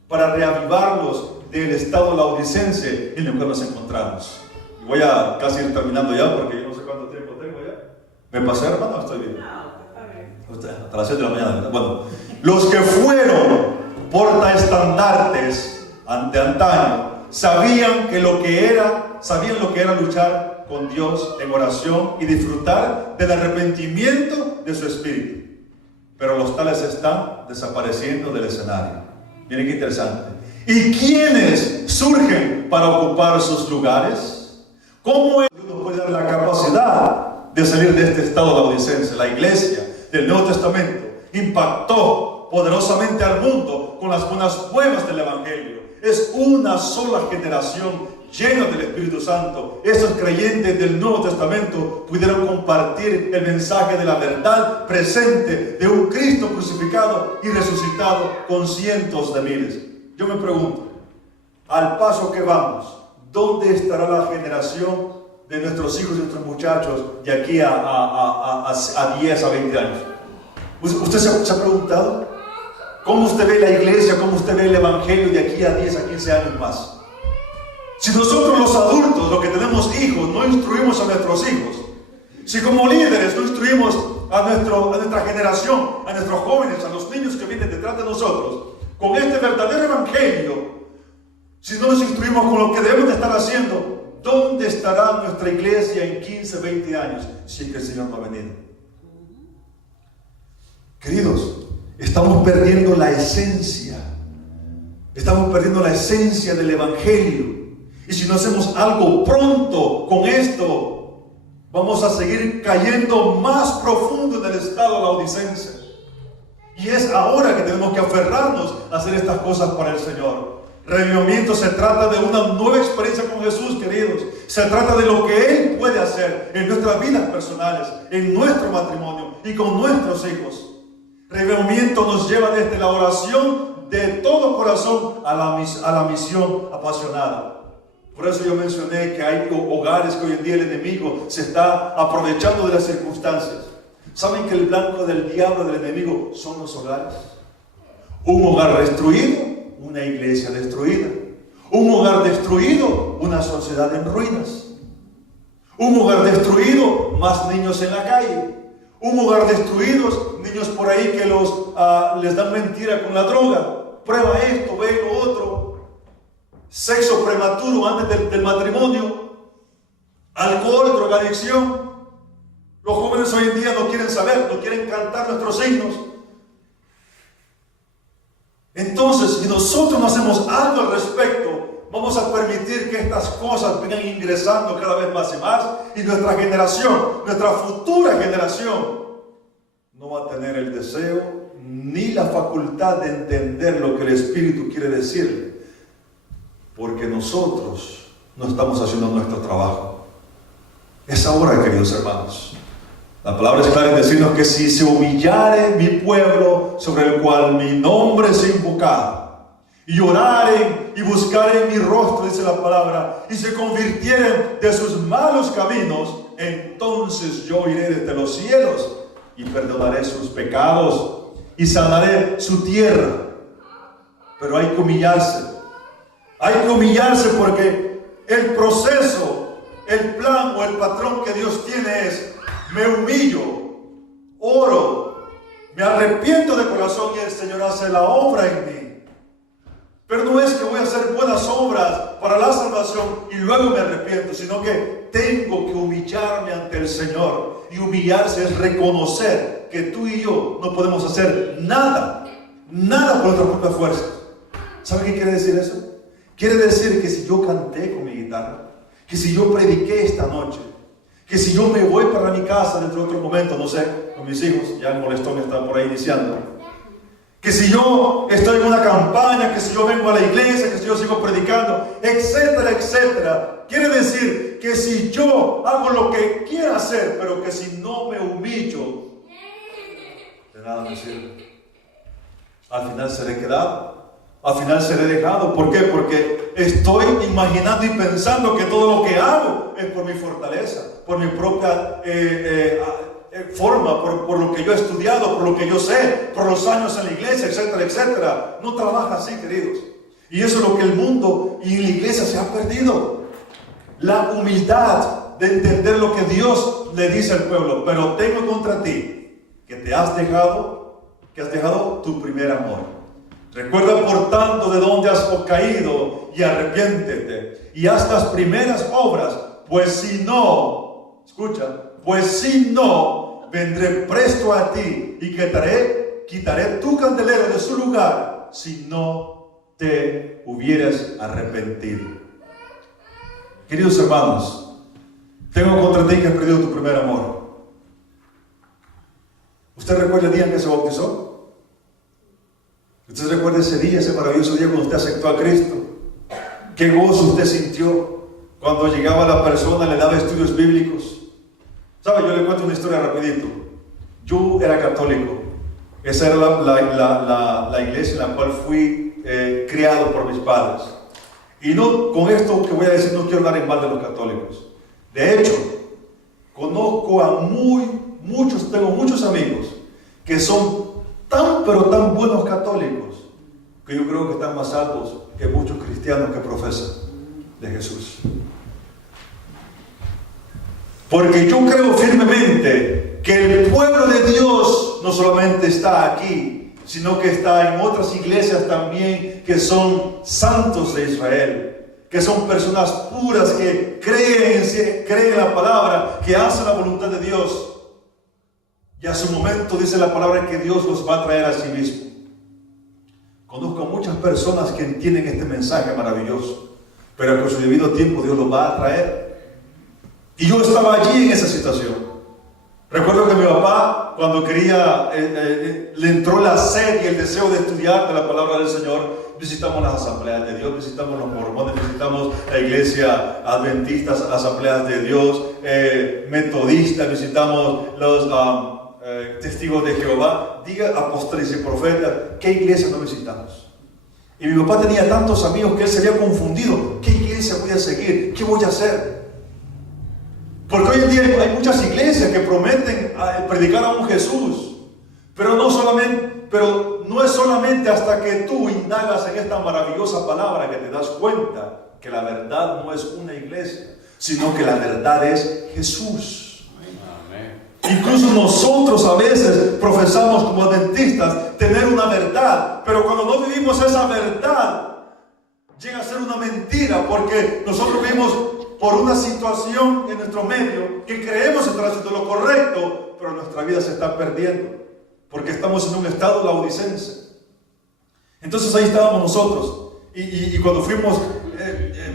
para reavivarlos del estado laodicense en el cual nos encontramos. Y voy a casi ir terminando ya porque yo no sé cuánto tiempo tengo ya. ¿Me pasé, hermano? Estoy bien. No, está bien. Hasta las 7 de la mañana, ¿verdad? Bueno, los que fueron portaestandartes ante antaño sabían lo que era luchar con Dios en oración y disfrutar del arrepentimiento de su espíritu. Pero los tales están desapareciendo del escenario. Miren qué interesante. ¿Y quiénes surgen para ocupar sus lugares? ¿Cómo Dios nos puede dar la capacidad de salir de este estado laodicense? La iglesia del Nuevo Testamento impactó poderosamente al mundo con las buenas nuevas del Evangelio. Es una sola generación llena del Espíritu Santo. Esos creyentes del Nuevo Testamento pudieron compartir el mensaje de la verdad presente de un Cristo crucificado y resucitado con cientos de miles. Yo me pregunto, al paso que vamos, ¿dónde estará la generación de nuestros hijos y nuestros muchachos de aquí a 10, a 20 años? ¿Usted se ha preguntado? ¿Cómo usted ve la iglesia, cómo usted ve el evangelio de aquí a 10, a 15 años más? Si nosotros los adultos, los que tenemos hijos, no instruimos a nuestros hijos, si como líderes no instruimos a nuestra generación, a nuestros jóvenes, a los niños que vienen detrás de nosotros, con este verdadero evangelio, si no nos instruimos con lo que debemos de estar haciendo, ¿dónde estará nuestra iglesia en 15, 20 años si es que el Señor no ha venido? Queridos, estamos perdiendo la esencia. Estamos perdiendo la esencia del evangelio. Y si no hacemos algo pronto con esto, vamos a seguir cayendo más profundo en el estado laodicense. Y es ahora que tenemos que aferrarnos a hacer estas cosas para el Señor. Revivimiento se trata de una nueva experiencia con Jesús, queridos. Se trata de lo que Él puede hacer en nuestras vidas personales, en nuestro matrimonio y con nuestros hijos. Revivimiento nos lleva desde la oración de todo corazón a la misión apasionada. Por eso yo mencioné que hay hogares que hoy en día el enemigo se está aprovechando de las circunstancias. ¿Saben que el blanco del diablo, del enemigo, son los hogares? Un hogar destruido, una iglesia destruida. Un hogar destruido, una sociedad en ruinas. Un hogar destruido, más niños en la calle. Un hogar destruido, niños por ahí que les dan mentira con la droga. Prueba esto, ve lo otro. Sexo prematuro antes del matrimonio. Alcohol, drogadicción. Los jóvenes hoy en día no quieren saber, no quieren cantar nuestros himnos. Entonces, si nosotros no hacemos algo al respecto, vamos a permitir que estas cosas vengan ingresando cada vez más y más, y nuestra generación, nuestra futura generación, no va a tener el deseo ni la facultad de entender lo que el Espíritu quiere decirle, porque nosotros no estamos haciendo nuestro trabajo. Es ahora, queridos hermanos. La palabra es clara en decirnos que si se humillare mi pueblo, sobre el cual mi nombre es invocado, y oraren y buscaren mi rostro, dice la palabra, y se convirtieren de sus malos caminos, entonces yo iré desde los cielos y perdonaré sus pecados y sanaré su tierra. Pero hay que humillarse. Hay que humillarse porque el proceso, el plan o el patrón que Dios tiene es: me humillo, oro, me arrepiento de corazón y el Señor hace la obra en mí. Pero no es que voy a hacer buenas obras para la salvación y luego me arrepiento, sino que tengo que humillarme ante el Señor. Y humillarse es reconocer que tú y yo no podemos hacer nada por nuestras propias fuerzas. ¿Sabe qué quiere decir eso? Quiere decir que si yo canté con mi guitarra, que si yo prediqué esta noche, que si yo me voy para mi casa dentro de otro momento, no sé, con mis hijos, ya el molestón está por ahí iniciando, que si yo estoy en una campaña, que si yo vengo a la iglesia, que si yo sigo predicando, etcétera, etcétera, quiere decir que si yo hago lo que quiera hacer, pero que si no me humillo, de nada me sirve. Al final seré quedado, al final seré dejado. ¿Por qué? Porque estoy imaginando y pensando que todo lo que hago es por mi fortaleza, por mi propia forma, por lo que yo he estudiado, por lo que yo sé, por los años en la iglesia, etcétera, etcétera. No trabaja así, queridos. Y eso es lo que el mundo y en la iglesia se ha perdido. La humildad de entender lo que Dios le dice al pueblo. Pero tengo contra ti que te has dejado, que has dejado tu primer amor. Recuerda por tanto de dónde has caído y arrepiéntete y haz las primeras obras, pues si no, escucha, pues si no, vendré presto a ti y quitaré tu candelero de su lugar si no te hubieras arrepentido. Queridos hermanos, tengo contra ti que has perdido tu primer amor. ¿Usted recuerda el día en que se bautizó? ¿Usted recuerda ese día, ese maravilloso día cuando usted aceptó a Cristo? ¿Qué gozo usted sintió cuando llegaba la persona, le daba estudios bíblicos? ¿Sabe? Yo le cuento una historia rapidito. Yo era católico. Esa era la iglesia en la cual fui criado por mis padres. Y no, con esto que voy a decir, no quiero hablar en mal de los católicos. De hecho, conozco a tengo muchos amigos que son tan pero tan buenos católicos que yo creo que están más salvos que muchos cristianos que profesan de Jesús. Porque yo creo firmemente que el pueblo de Dios no solamente está aquí, sino que está en otras iglesias también que son santos de Israel, que son personas puras que creen en la palabra, que hacen la voluntad de Dios. Y a su momento dice la palabra que Dios los va a traer a sí mismo. Conozco a muchas personas que entienden este mensaje maravilloso, pero con su debido tiempo Dios los va a traer. Y yo estaba allí en esa situación. Recuerdo que mi papá, cuando le entró la sed y el deseo de estudiar de la palabra del Señor, visitamos las asambleas de Dios, visitamos los mormones, visitamos la iglesia adventista, asambleas de Dios, metodistas, visitamos los testigos de Jehová, diga apóstoles y profetas. ¿Qué iglesia no visitamos? Y mi papá tenía tantos amigos que él se había confundido. ¿Qué iglesia voy a seguir? ¿Qué voy a hacer? Porque hoy en día hay muchas iglesias que prometen predicar a un Jesús, pero no es solamente hasta que tú indagas en esta maravillosa palabra que te das cuenta que la verdad no es una iglesia, sino que la verdad es Jesús. Incluso nosotros a veces profesamos como adventistas tener una verdad, pero cuando no vivimos esa verdad, llega a ser una mentira, porque nosotros vivimos por una situación en nuestro medio que creemos estar haciendo lo correcto, pero nuestra vida se está perdiendo porque estamos en un estado laodicense. Entonces ahí estábamos nosotros y cuando fuimos,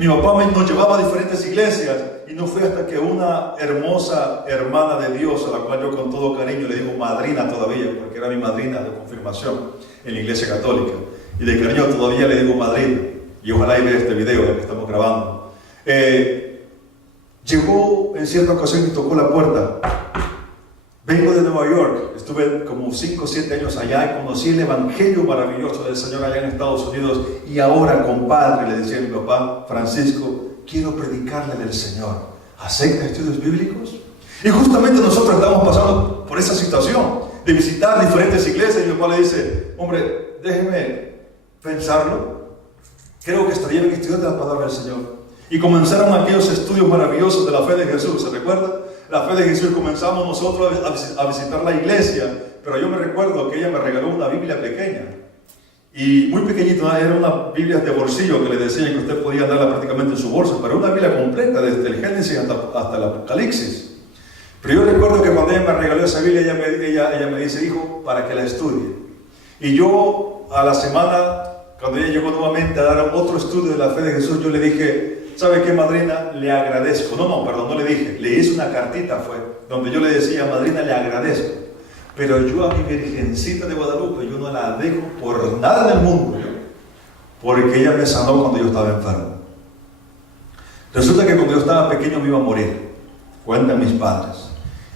mi papá nos llevaba a diferentes iglesias y no fue hasta que una hermosa hermana de Dios, a la cual yo con todo cariño le digo madrina todavía, porque era mi madrina de confirmación en la iglesia católica, y de cariño todavía le digo madrina, y ojalá y vea este video que estamos grabando. Llegó en cierta ocasión y tocó la puerta. Vengo de Nueva York, estuve como 5 o 7 años allá y conocí el evangelio maravilloso del Señor allá en Estados Unidos. Y ahora, compadre, le decía a mi papá, Francisco, quiero predicarle del Señor. ¿Acepta estudios bíblicos? Y justamente nosotros estamos pasando por esa situación de visitar diferentes iglesias. Y mi papá le dice, hombre, déjeme pensarlo. Creo que estaría bien estudiar la palabra del Señor. Y comenzaron aquellos estudios maravillosos de la fe de Jesús, ¿se recuerda? La fe de Jesús, comenzamos nosotros a visitar la iglesia, pero yo me recuerdo que ella me regaló una Biblia pequeña, y muy pequeñita, era una Biblia de bolsillo que le decía que usted podía darla prácticamente en su bolsa, pero una Biblia completa, desde el Génesis hasta el Apocalipsis. Pero yo recuerdo que cuando ella me regaló esa Biblia, ella me dice, hijo, para que la estudie. Y yo a la semana, cuando ella llegó nuevamente a dar otro estudio de la fe de Jesús, yo le dije, ¿sabe qué, madrina? Le agradezco. No le dije. Le hice una cartita, donde yo le decía, madrina, le agradezco. Pero yo a mi Virgencita de Guadalupe, yo no la dejo por nada del mundo. Porque ella me sanó cuando yo estaba enfermo. Resulta que cuando yo estaba pequeño me iba a morir. Cuentan mis padres.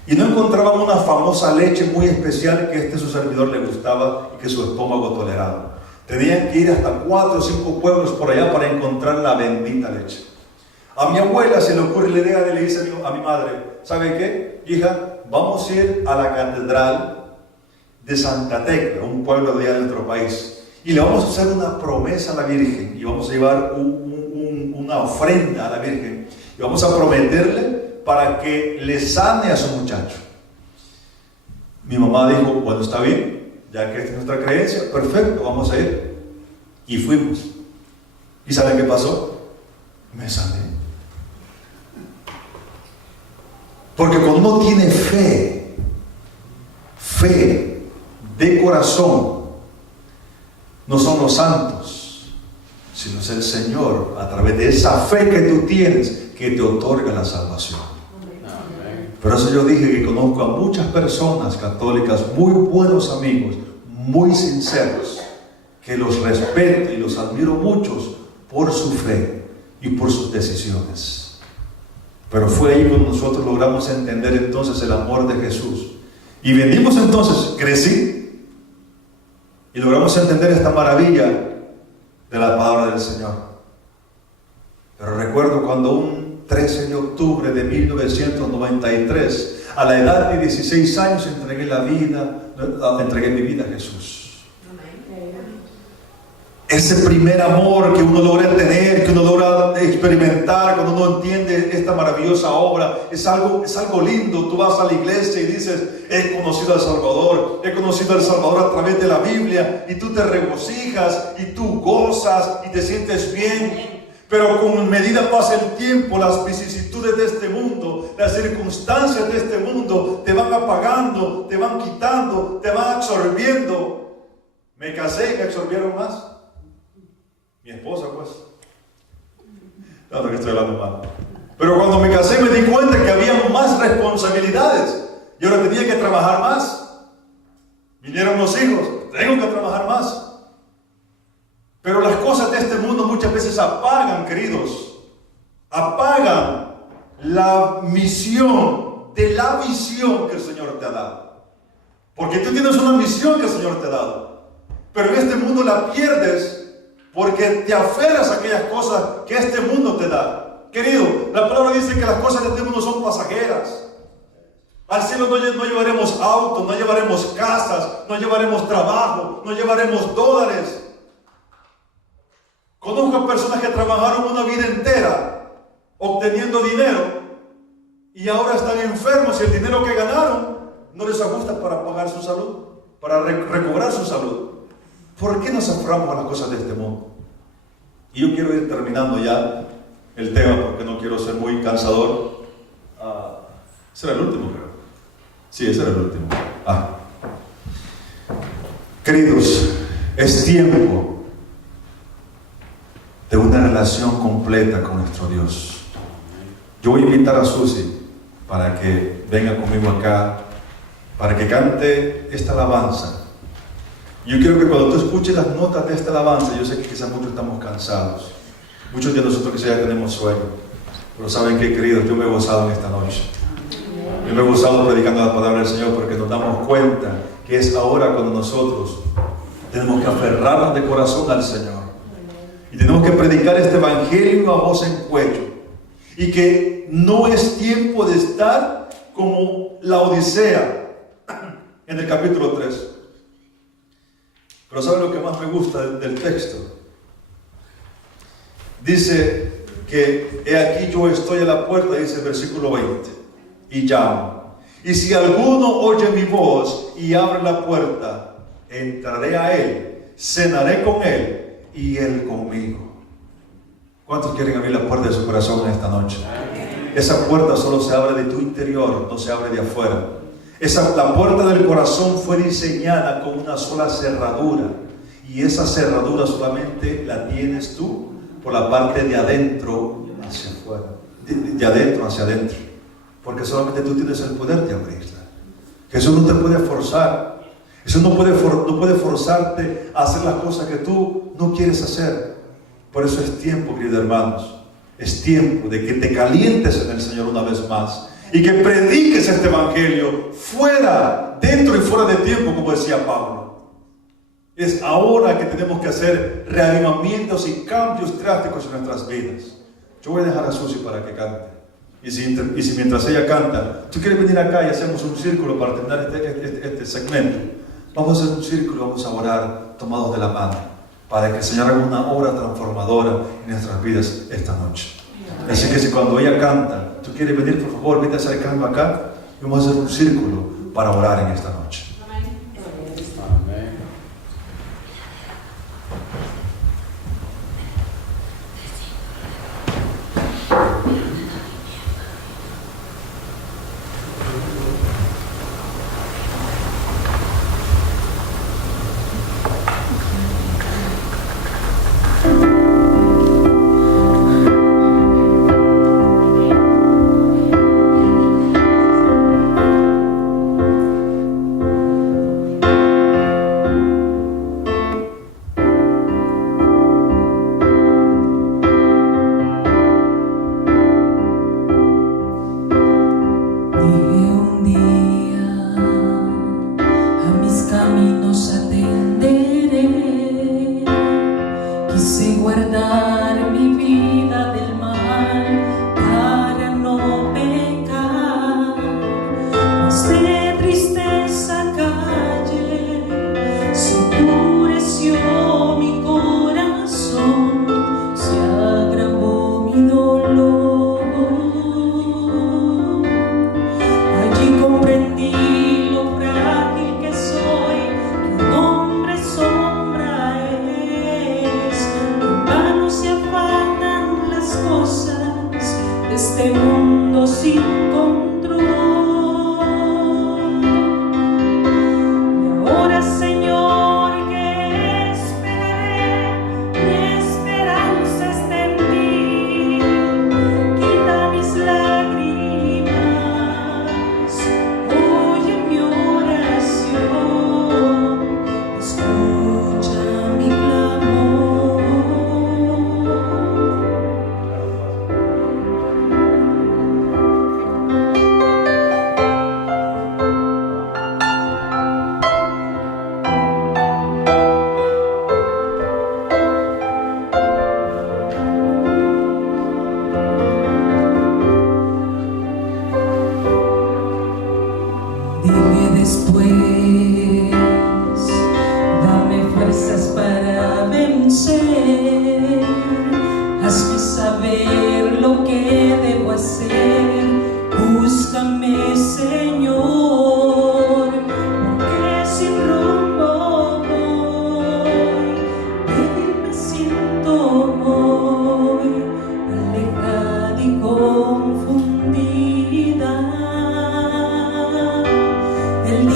Y no encontraban una famosa leche muy especial que su servidor le gustaba y que su estómago toleraba. Tenían que ir hasta 4 o 5 pueblos por allá para encontrar la bendita leche. A mi abuela se le ocurre la idea de le dice a mi madre, ¿sabe qué? Hija, vamos a ir a la catedral de Santa Tecla, un pueblo de allá de nuestro país, y le vamos a hacer una promesa a la Virgen, y vamos a llevar una ofrenda a la Virgen, y vamos a prometerle para que le sane a su muchacho. Mi mamá dijo, bueno, está bien, ya que esta es nuestra creencia, perfecto, vamos a ir. Y fuimos. ¿Y saben qué pasó? Me sané. Porque cuando uno tiene fe de corazón, no son los santos, sino es el Señor, a través de esa fe que tú tienes, que te otorga la salvación. Por eso yo dije que conozco a muchas personas católicas, muy buenos amigos, muy sinceros, que los respeto y los admiro muchos por su fe y por sus decisiones. Pero fue ahí cuando nosotros logramos entender entonces el amor de Jesús. Y venimos entonces, crecí, y logramos entender esta maravilla de la palabra del Señor. Pero recuerdo cuando un 13 de octubre de 1993, a la edad de 16 años, entregué mi vida a Jesús. Ese primer amor que uno logra tener, que uno logra experimentar cuando uno entiende esta maravillosa obra, es algo lindo. Tú vas a la iglesia y dices, he conocido al Salvador a través de la Biblia, y tú te regocijas y tú gozas y te sientes bien. Pero con medida pasa el tiempo, las vicisitudes de este mundo, las circunstancias de este mundo te van apagando, te van quitando, te van absorbiendo. Me casé y me absorbieron más. Mi esposa, pues. No, que estoy hablando mal. Pero cuando me casé me di cuenta que había más responsabilidades. Y ahora tenía que trabajar más. Vinieron los hijos, tengo que trabajar más. Pero las cosas de este mundo muchas veces apagan, queridos. Apagan la misión de la visión que el Señor te ha dado. Porque tú tienes una misión que el Señor te ha dado. Pero en este mundo la pierdes porque te aferras a aquellas cosas que este mundo te da. Querido, la palabra dice que las cosas de este mundo son pasajeras. Al cielo no llevaremos autos, no llevaremos casas, no llevaremos trabajo, no llevaremos dólares. Conozco a personas que trabajaron una vida entera obteniendo dinero y ahora están enfermos y el dinero que ganaron no les ajusta para pagar su salud, para recobrar su salud. ¿Por qué nos aferramos a las cosas de este mundo? Y yo quiero ir terminando ya el tema porque no quiero ser muy cansador. Ese era el último, creo. Sí, ese era el último. Queridos, es tiempo de una relación completa con nuestro Dios. Yo voy a invitar a Susi para que venga conmigo acá, para que cante esta alabanza. Yo quiero que cuando tú escuches las notas de esta alabanza, yo sé que quizás muchos estamos cansados, muchos de nosotros quizás ya tenemos sueño, pero saben que, queridos, yo me he gozado en esta noche. Yo me he gozado predicando la palabra del Señor porque nos damos cuenta que es ahora cuando nosotros tenemos que aferrarnos de corazón al Señor y tenemos que predicar este evangelio a voz en cuello, y que no es tiempo de estar como la Odisea en el capítulo 3. Pero ¿saben lo que más me gusta del texto? Dice que he aquí yo estoy a la puerta, dice el versículo 20, y llamo. Y si alguno oye mi voz y abre la puerta, entraré a él, cenaré con él y él conmigo. ¿Cuántos quieren abrir la puerta de su corazón en esta noche? Esa puerta solo se abre de tu interior, no se abre de afuera. La puerta del corazón fue diseñada con una sola cerradura, y esa cerradura solamente la tienes tú por la parte de adentro hacia afuera, de adentro hacia adentro, porque solamente tú tienes el poder de abrirla. Jesús no te puede forzar. Jesús no puede forzarte a hacer las cosas que tú no quieres hacer. Por eso es tiempo, queridos hermanos, es tiempo de que te calientes en el Señor una vez más y que prediques este evangelio fuera, dentro y fuera de tiempo, como decía Pablo. Es ahora que tenemos que hacer reavivamientos y cambios drásticos en nuestras vidas. Yo voy a dejar a Susi para que cante. Y si mientras ella canta, tú quieres venir acá y hacemos un círculo para terminar este segmento, vamos a hacer un círculo, vamos a orar tomados de la mano, para que el Señor haga una obra transformadora en nuestras vidas esta noche. Así que si cuando ella canta, tú quieres venir, por favor, vete acercando acá y vamos a hacer un círculo para orar en esta noche. Amén.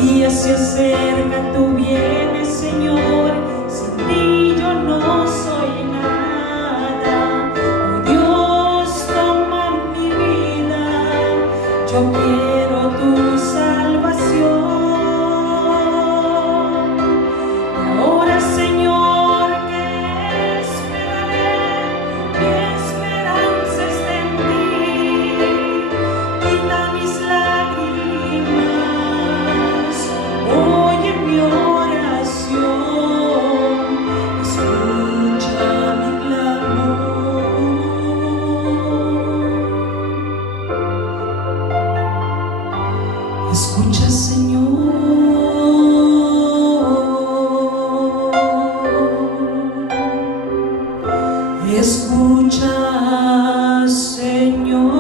día se acerca, tú vienes, Señor. Sin ti yo no soy nada. Oh Dios, toma mi vida. Yo quiero tu salvación. Y ahora, Señor, que esperaré, mi esperanza está en ti. Quita mis lágrimas, oye mi oración, escucha mi clamor. Escucha, Señor. Escucha, Señor.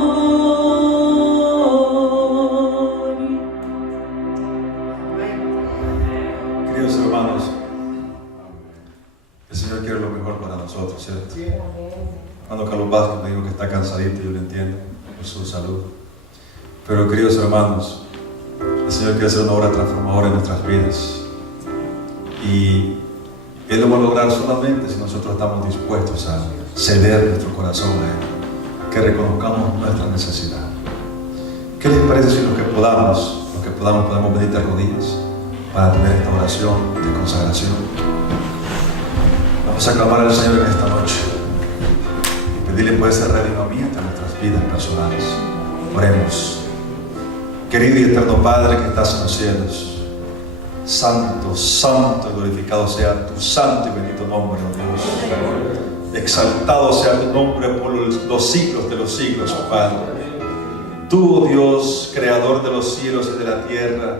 Queridos hermanos, el Señor quiere lo mejor para nosotros, ¿cierto? Cuando Carlos Vázquez me dijo que está cansadito, yo lo entiendo por su salud. Pero queridos hermanos, el Señor quiere hacer una obra transformadora en nuestras vidas. Y Él lo va a lograr solamente si nosotros estamos dispuestos a ceder nuestro corazón a Él, que reconozcamos nuestra necesidad. ¿Qué les parece si los que podamos podemos venir de rodillas para tener esta oración de consagración? Vamos a clamar al Señor en esta noche y pedirle por ese reavivamiento en nuestras vidas personales. Oremos. Querido y eterno Padre que estás en los cielos, santo, santo y glorificado sea tu santo y bendito nombre, oh Dios. Exaltado sea tu nombre por los siglos de los siglos, oh Padre. Tú, oh Dios, creador de los cielos y de la tierra,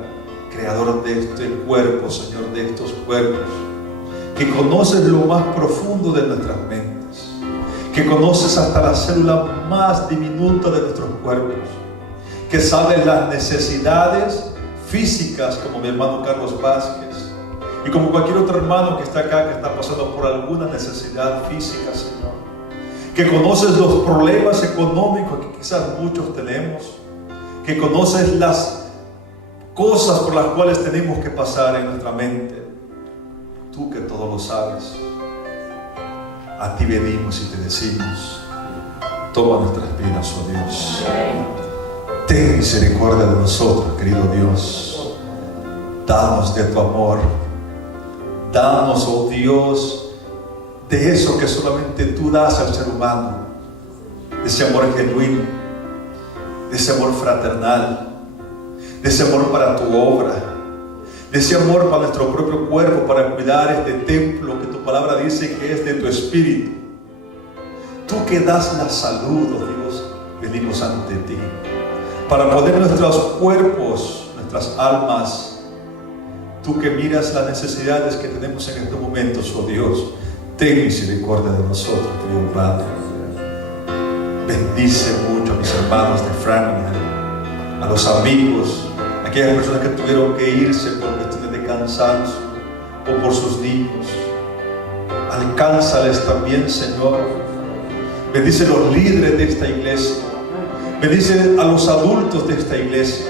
creador de este cuerpo, Señor, de estos cuerpos, que conoces lo más profundo de nuestras mentes, que conoces hasta la célula más diminuta de nuestros cuerpos, que sabes las necesidades físicas, como mi hermano Carlos Vázquez y como cualquier otro hermano que está acá, que está pasando por alguna necesidad física, Señor, que conoces los problemas económicos que quizás muchos tenemos, que conoces las cosas por las cuales tenemos que pasar en nuestra mente. Tú que todo lo sabes, a ti venimos y te decimos: toma nuestras vidas, oh Dios. Ten misericordia de nosotros, querido Dios. Danos de tu amor. Danos, oh Dios, de eso que solamente tú das al ser humano, de ese amor genuino, de ese amor fraternal, de ese amor para tu obra, de ese amor para nuestro propio cuerpo, para cuidar este templo que tu palabra dice que es de tu espíritu. Tú que das la salud, oh Dios, venimos ante ti para poner nuestros cuerpos, nuestras almas. Tú que miras las necesidades que tenemos en estos momentos, oh Dios, ten misericordia de nosotros, querido Padre. Bendice mucho a mis hermanos de Framingham, a los amigos, a aquellas personas que tuvieron que irse por cuestiones de cansancio o por sus niños. Alcánzales también, Señor. Bendice a los líderes de esta iglesia. Bendice a los adultos de esta iglesia.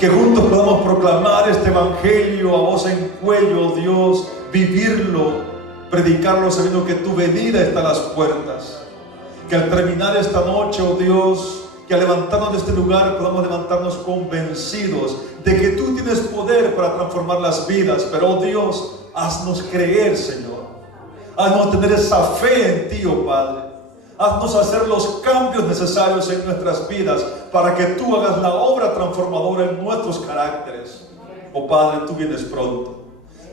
Que juntos podamos proclamar este evangelio a voz en cuello, oh Dios, vivirlo, predicarlo sabiendo que tu venida está a las puertas. Que al terminar esta noche, oh Dios, que al levantarnos de este lugar podamos levantarnos convencidos de que tú tienes poder para transformar las vidas. Pero, oh Dios, haznos creer, Señor. Haznos tener esa fe en ti, oh Padre. Haznos hacer los cambios necesarios en nuestras vidas para que tú hagas la obra transformadora en nuestros caracteres. Oh Padre, tú vienes pronto.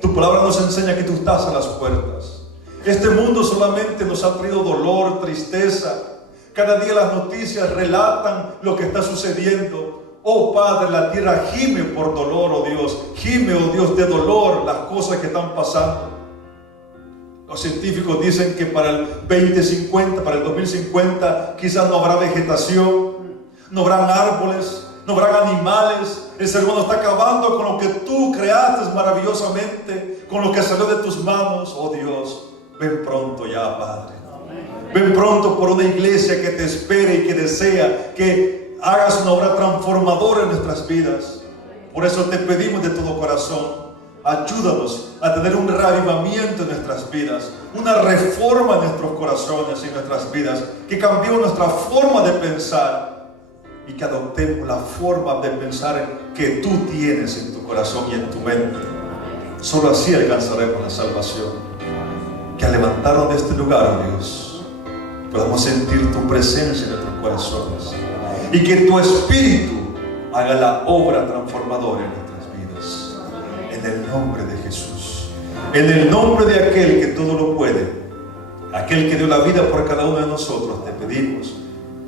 Tu palabra nos enseña que tú estás a las puertas. Este mundo solamente nos ha traído dolor, tristeza. Cada día las noticias relatan lo que está sucediendo. Oh Padre, la tierra gime por dolor, oh Dios. Gime, oh Dios, de dolor las cosas que están pasando. Los científicos dicen que para el 2050, para el 2050, quizás no habrá vegetación, no habrán árboles, no habrán animales. El ser humano está acabando con lo que tú creaste maravillosamente, con lo que salió de tus manos, oh Dios. Ven pronto ya, Padre. Ven pronto por una iglesia que te espere y que desea que hagas una obra transformadora en nuestras vidas. Por eso te pedimos de todo corazón, ayúdanos a tener un reavivamiento en nuestras vidas, una reforma en nuestros corazones y en nuestras vidas, que cambió nuestra forma de pensar y que adoptemos la forma de pensar que tú tienes en tu corazón y en tu mente. Solo así alcanzaremos la salvación. Que al levantarnos de este lugar, oh Dios, podamos sentir tu presencia en nuestros corazones y que tu Espíritu haga la obra transformadora en nuestras vidas. En el nombre de Jesús, en el nombre de aquel que todo lo puede, aquel que dio la vida por cada uno de nosotros, te pedimos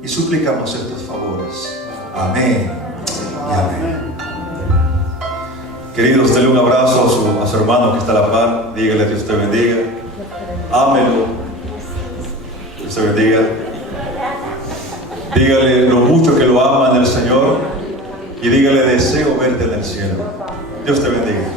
y suplicamos estos favores. Amén y amén. Queridos, denle un abrazo a su hermano que está a la par. Dígale, Dios te bendiga. Ámelo. Dios te bendiga. Dígale lo mucho que lo ama en el Señor y dígale, deseo verte en el cielo. Dios te bendiga.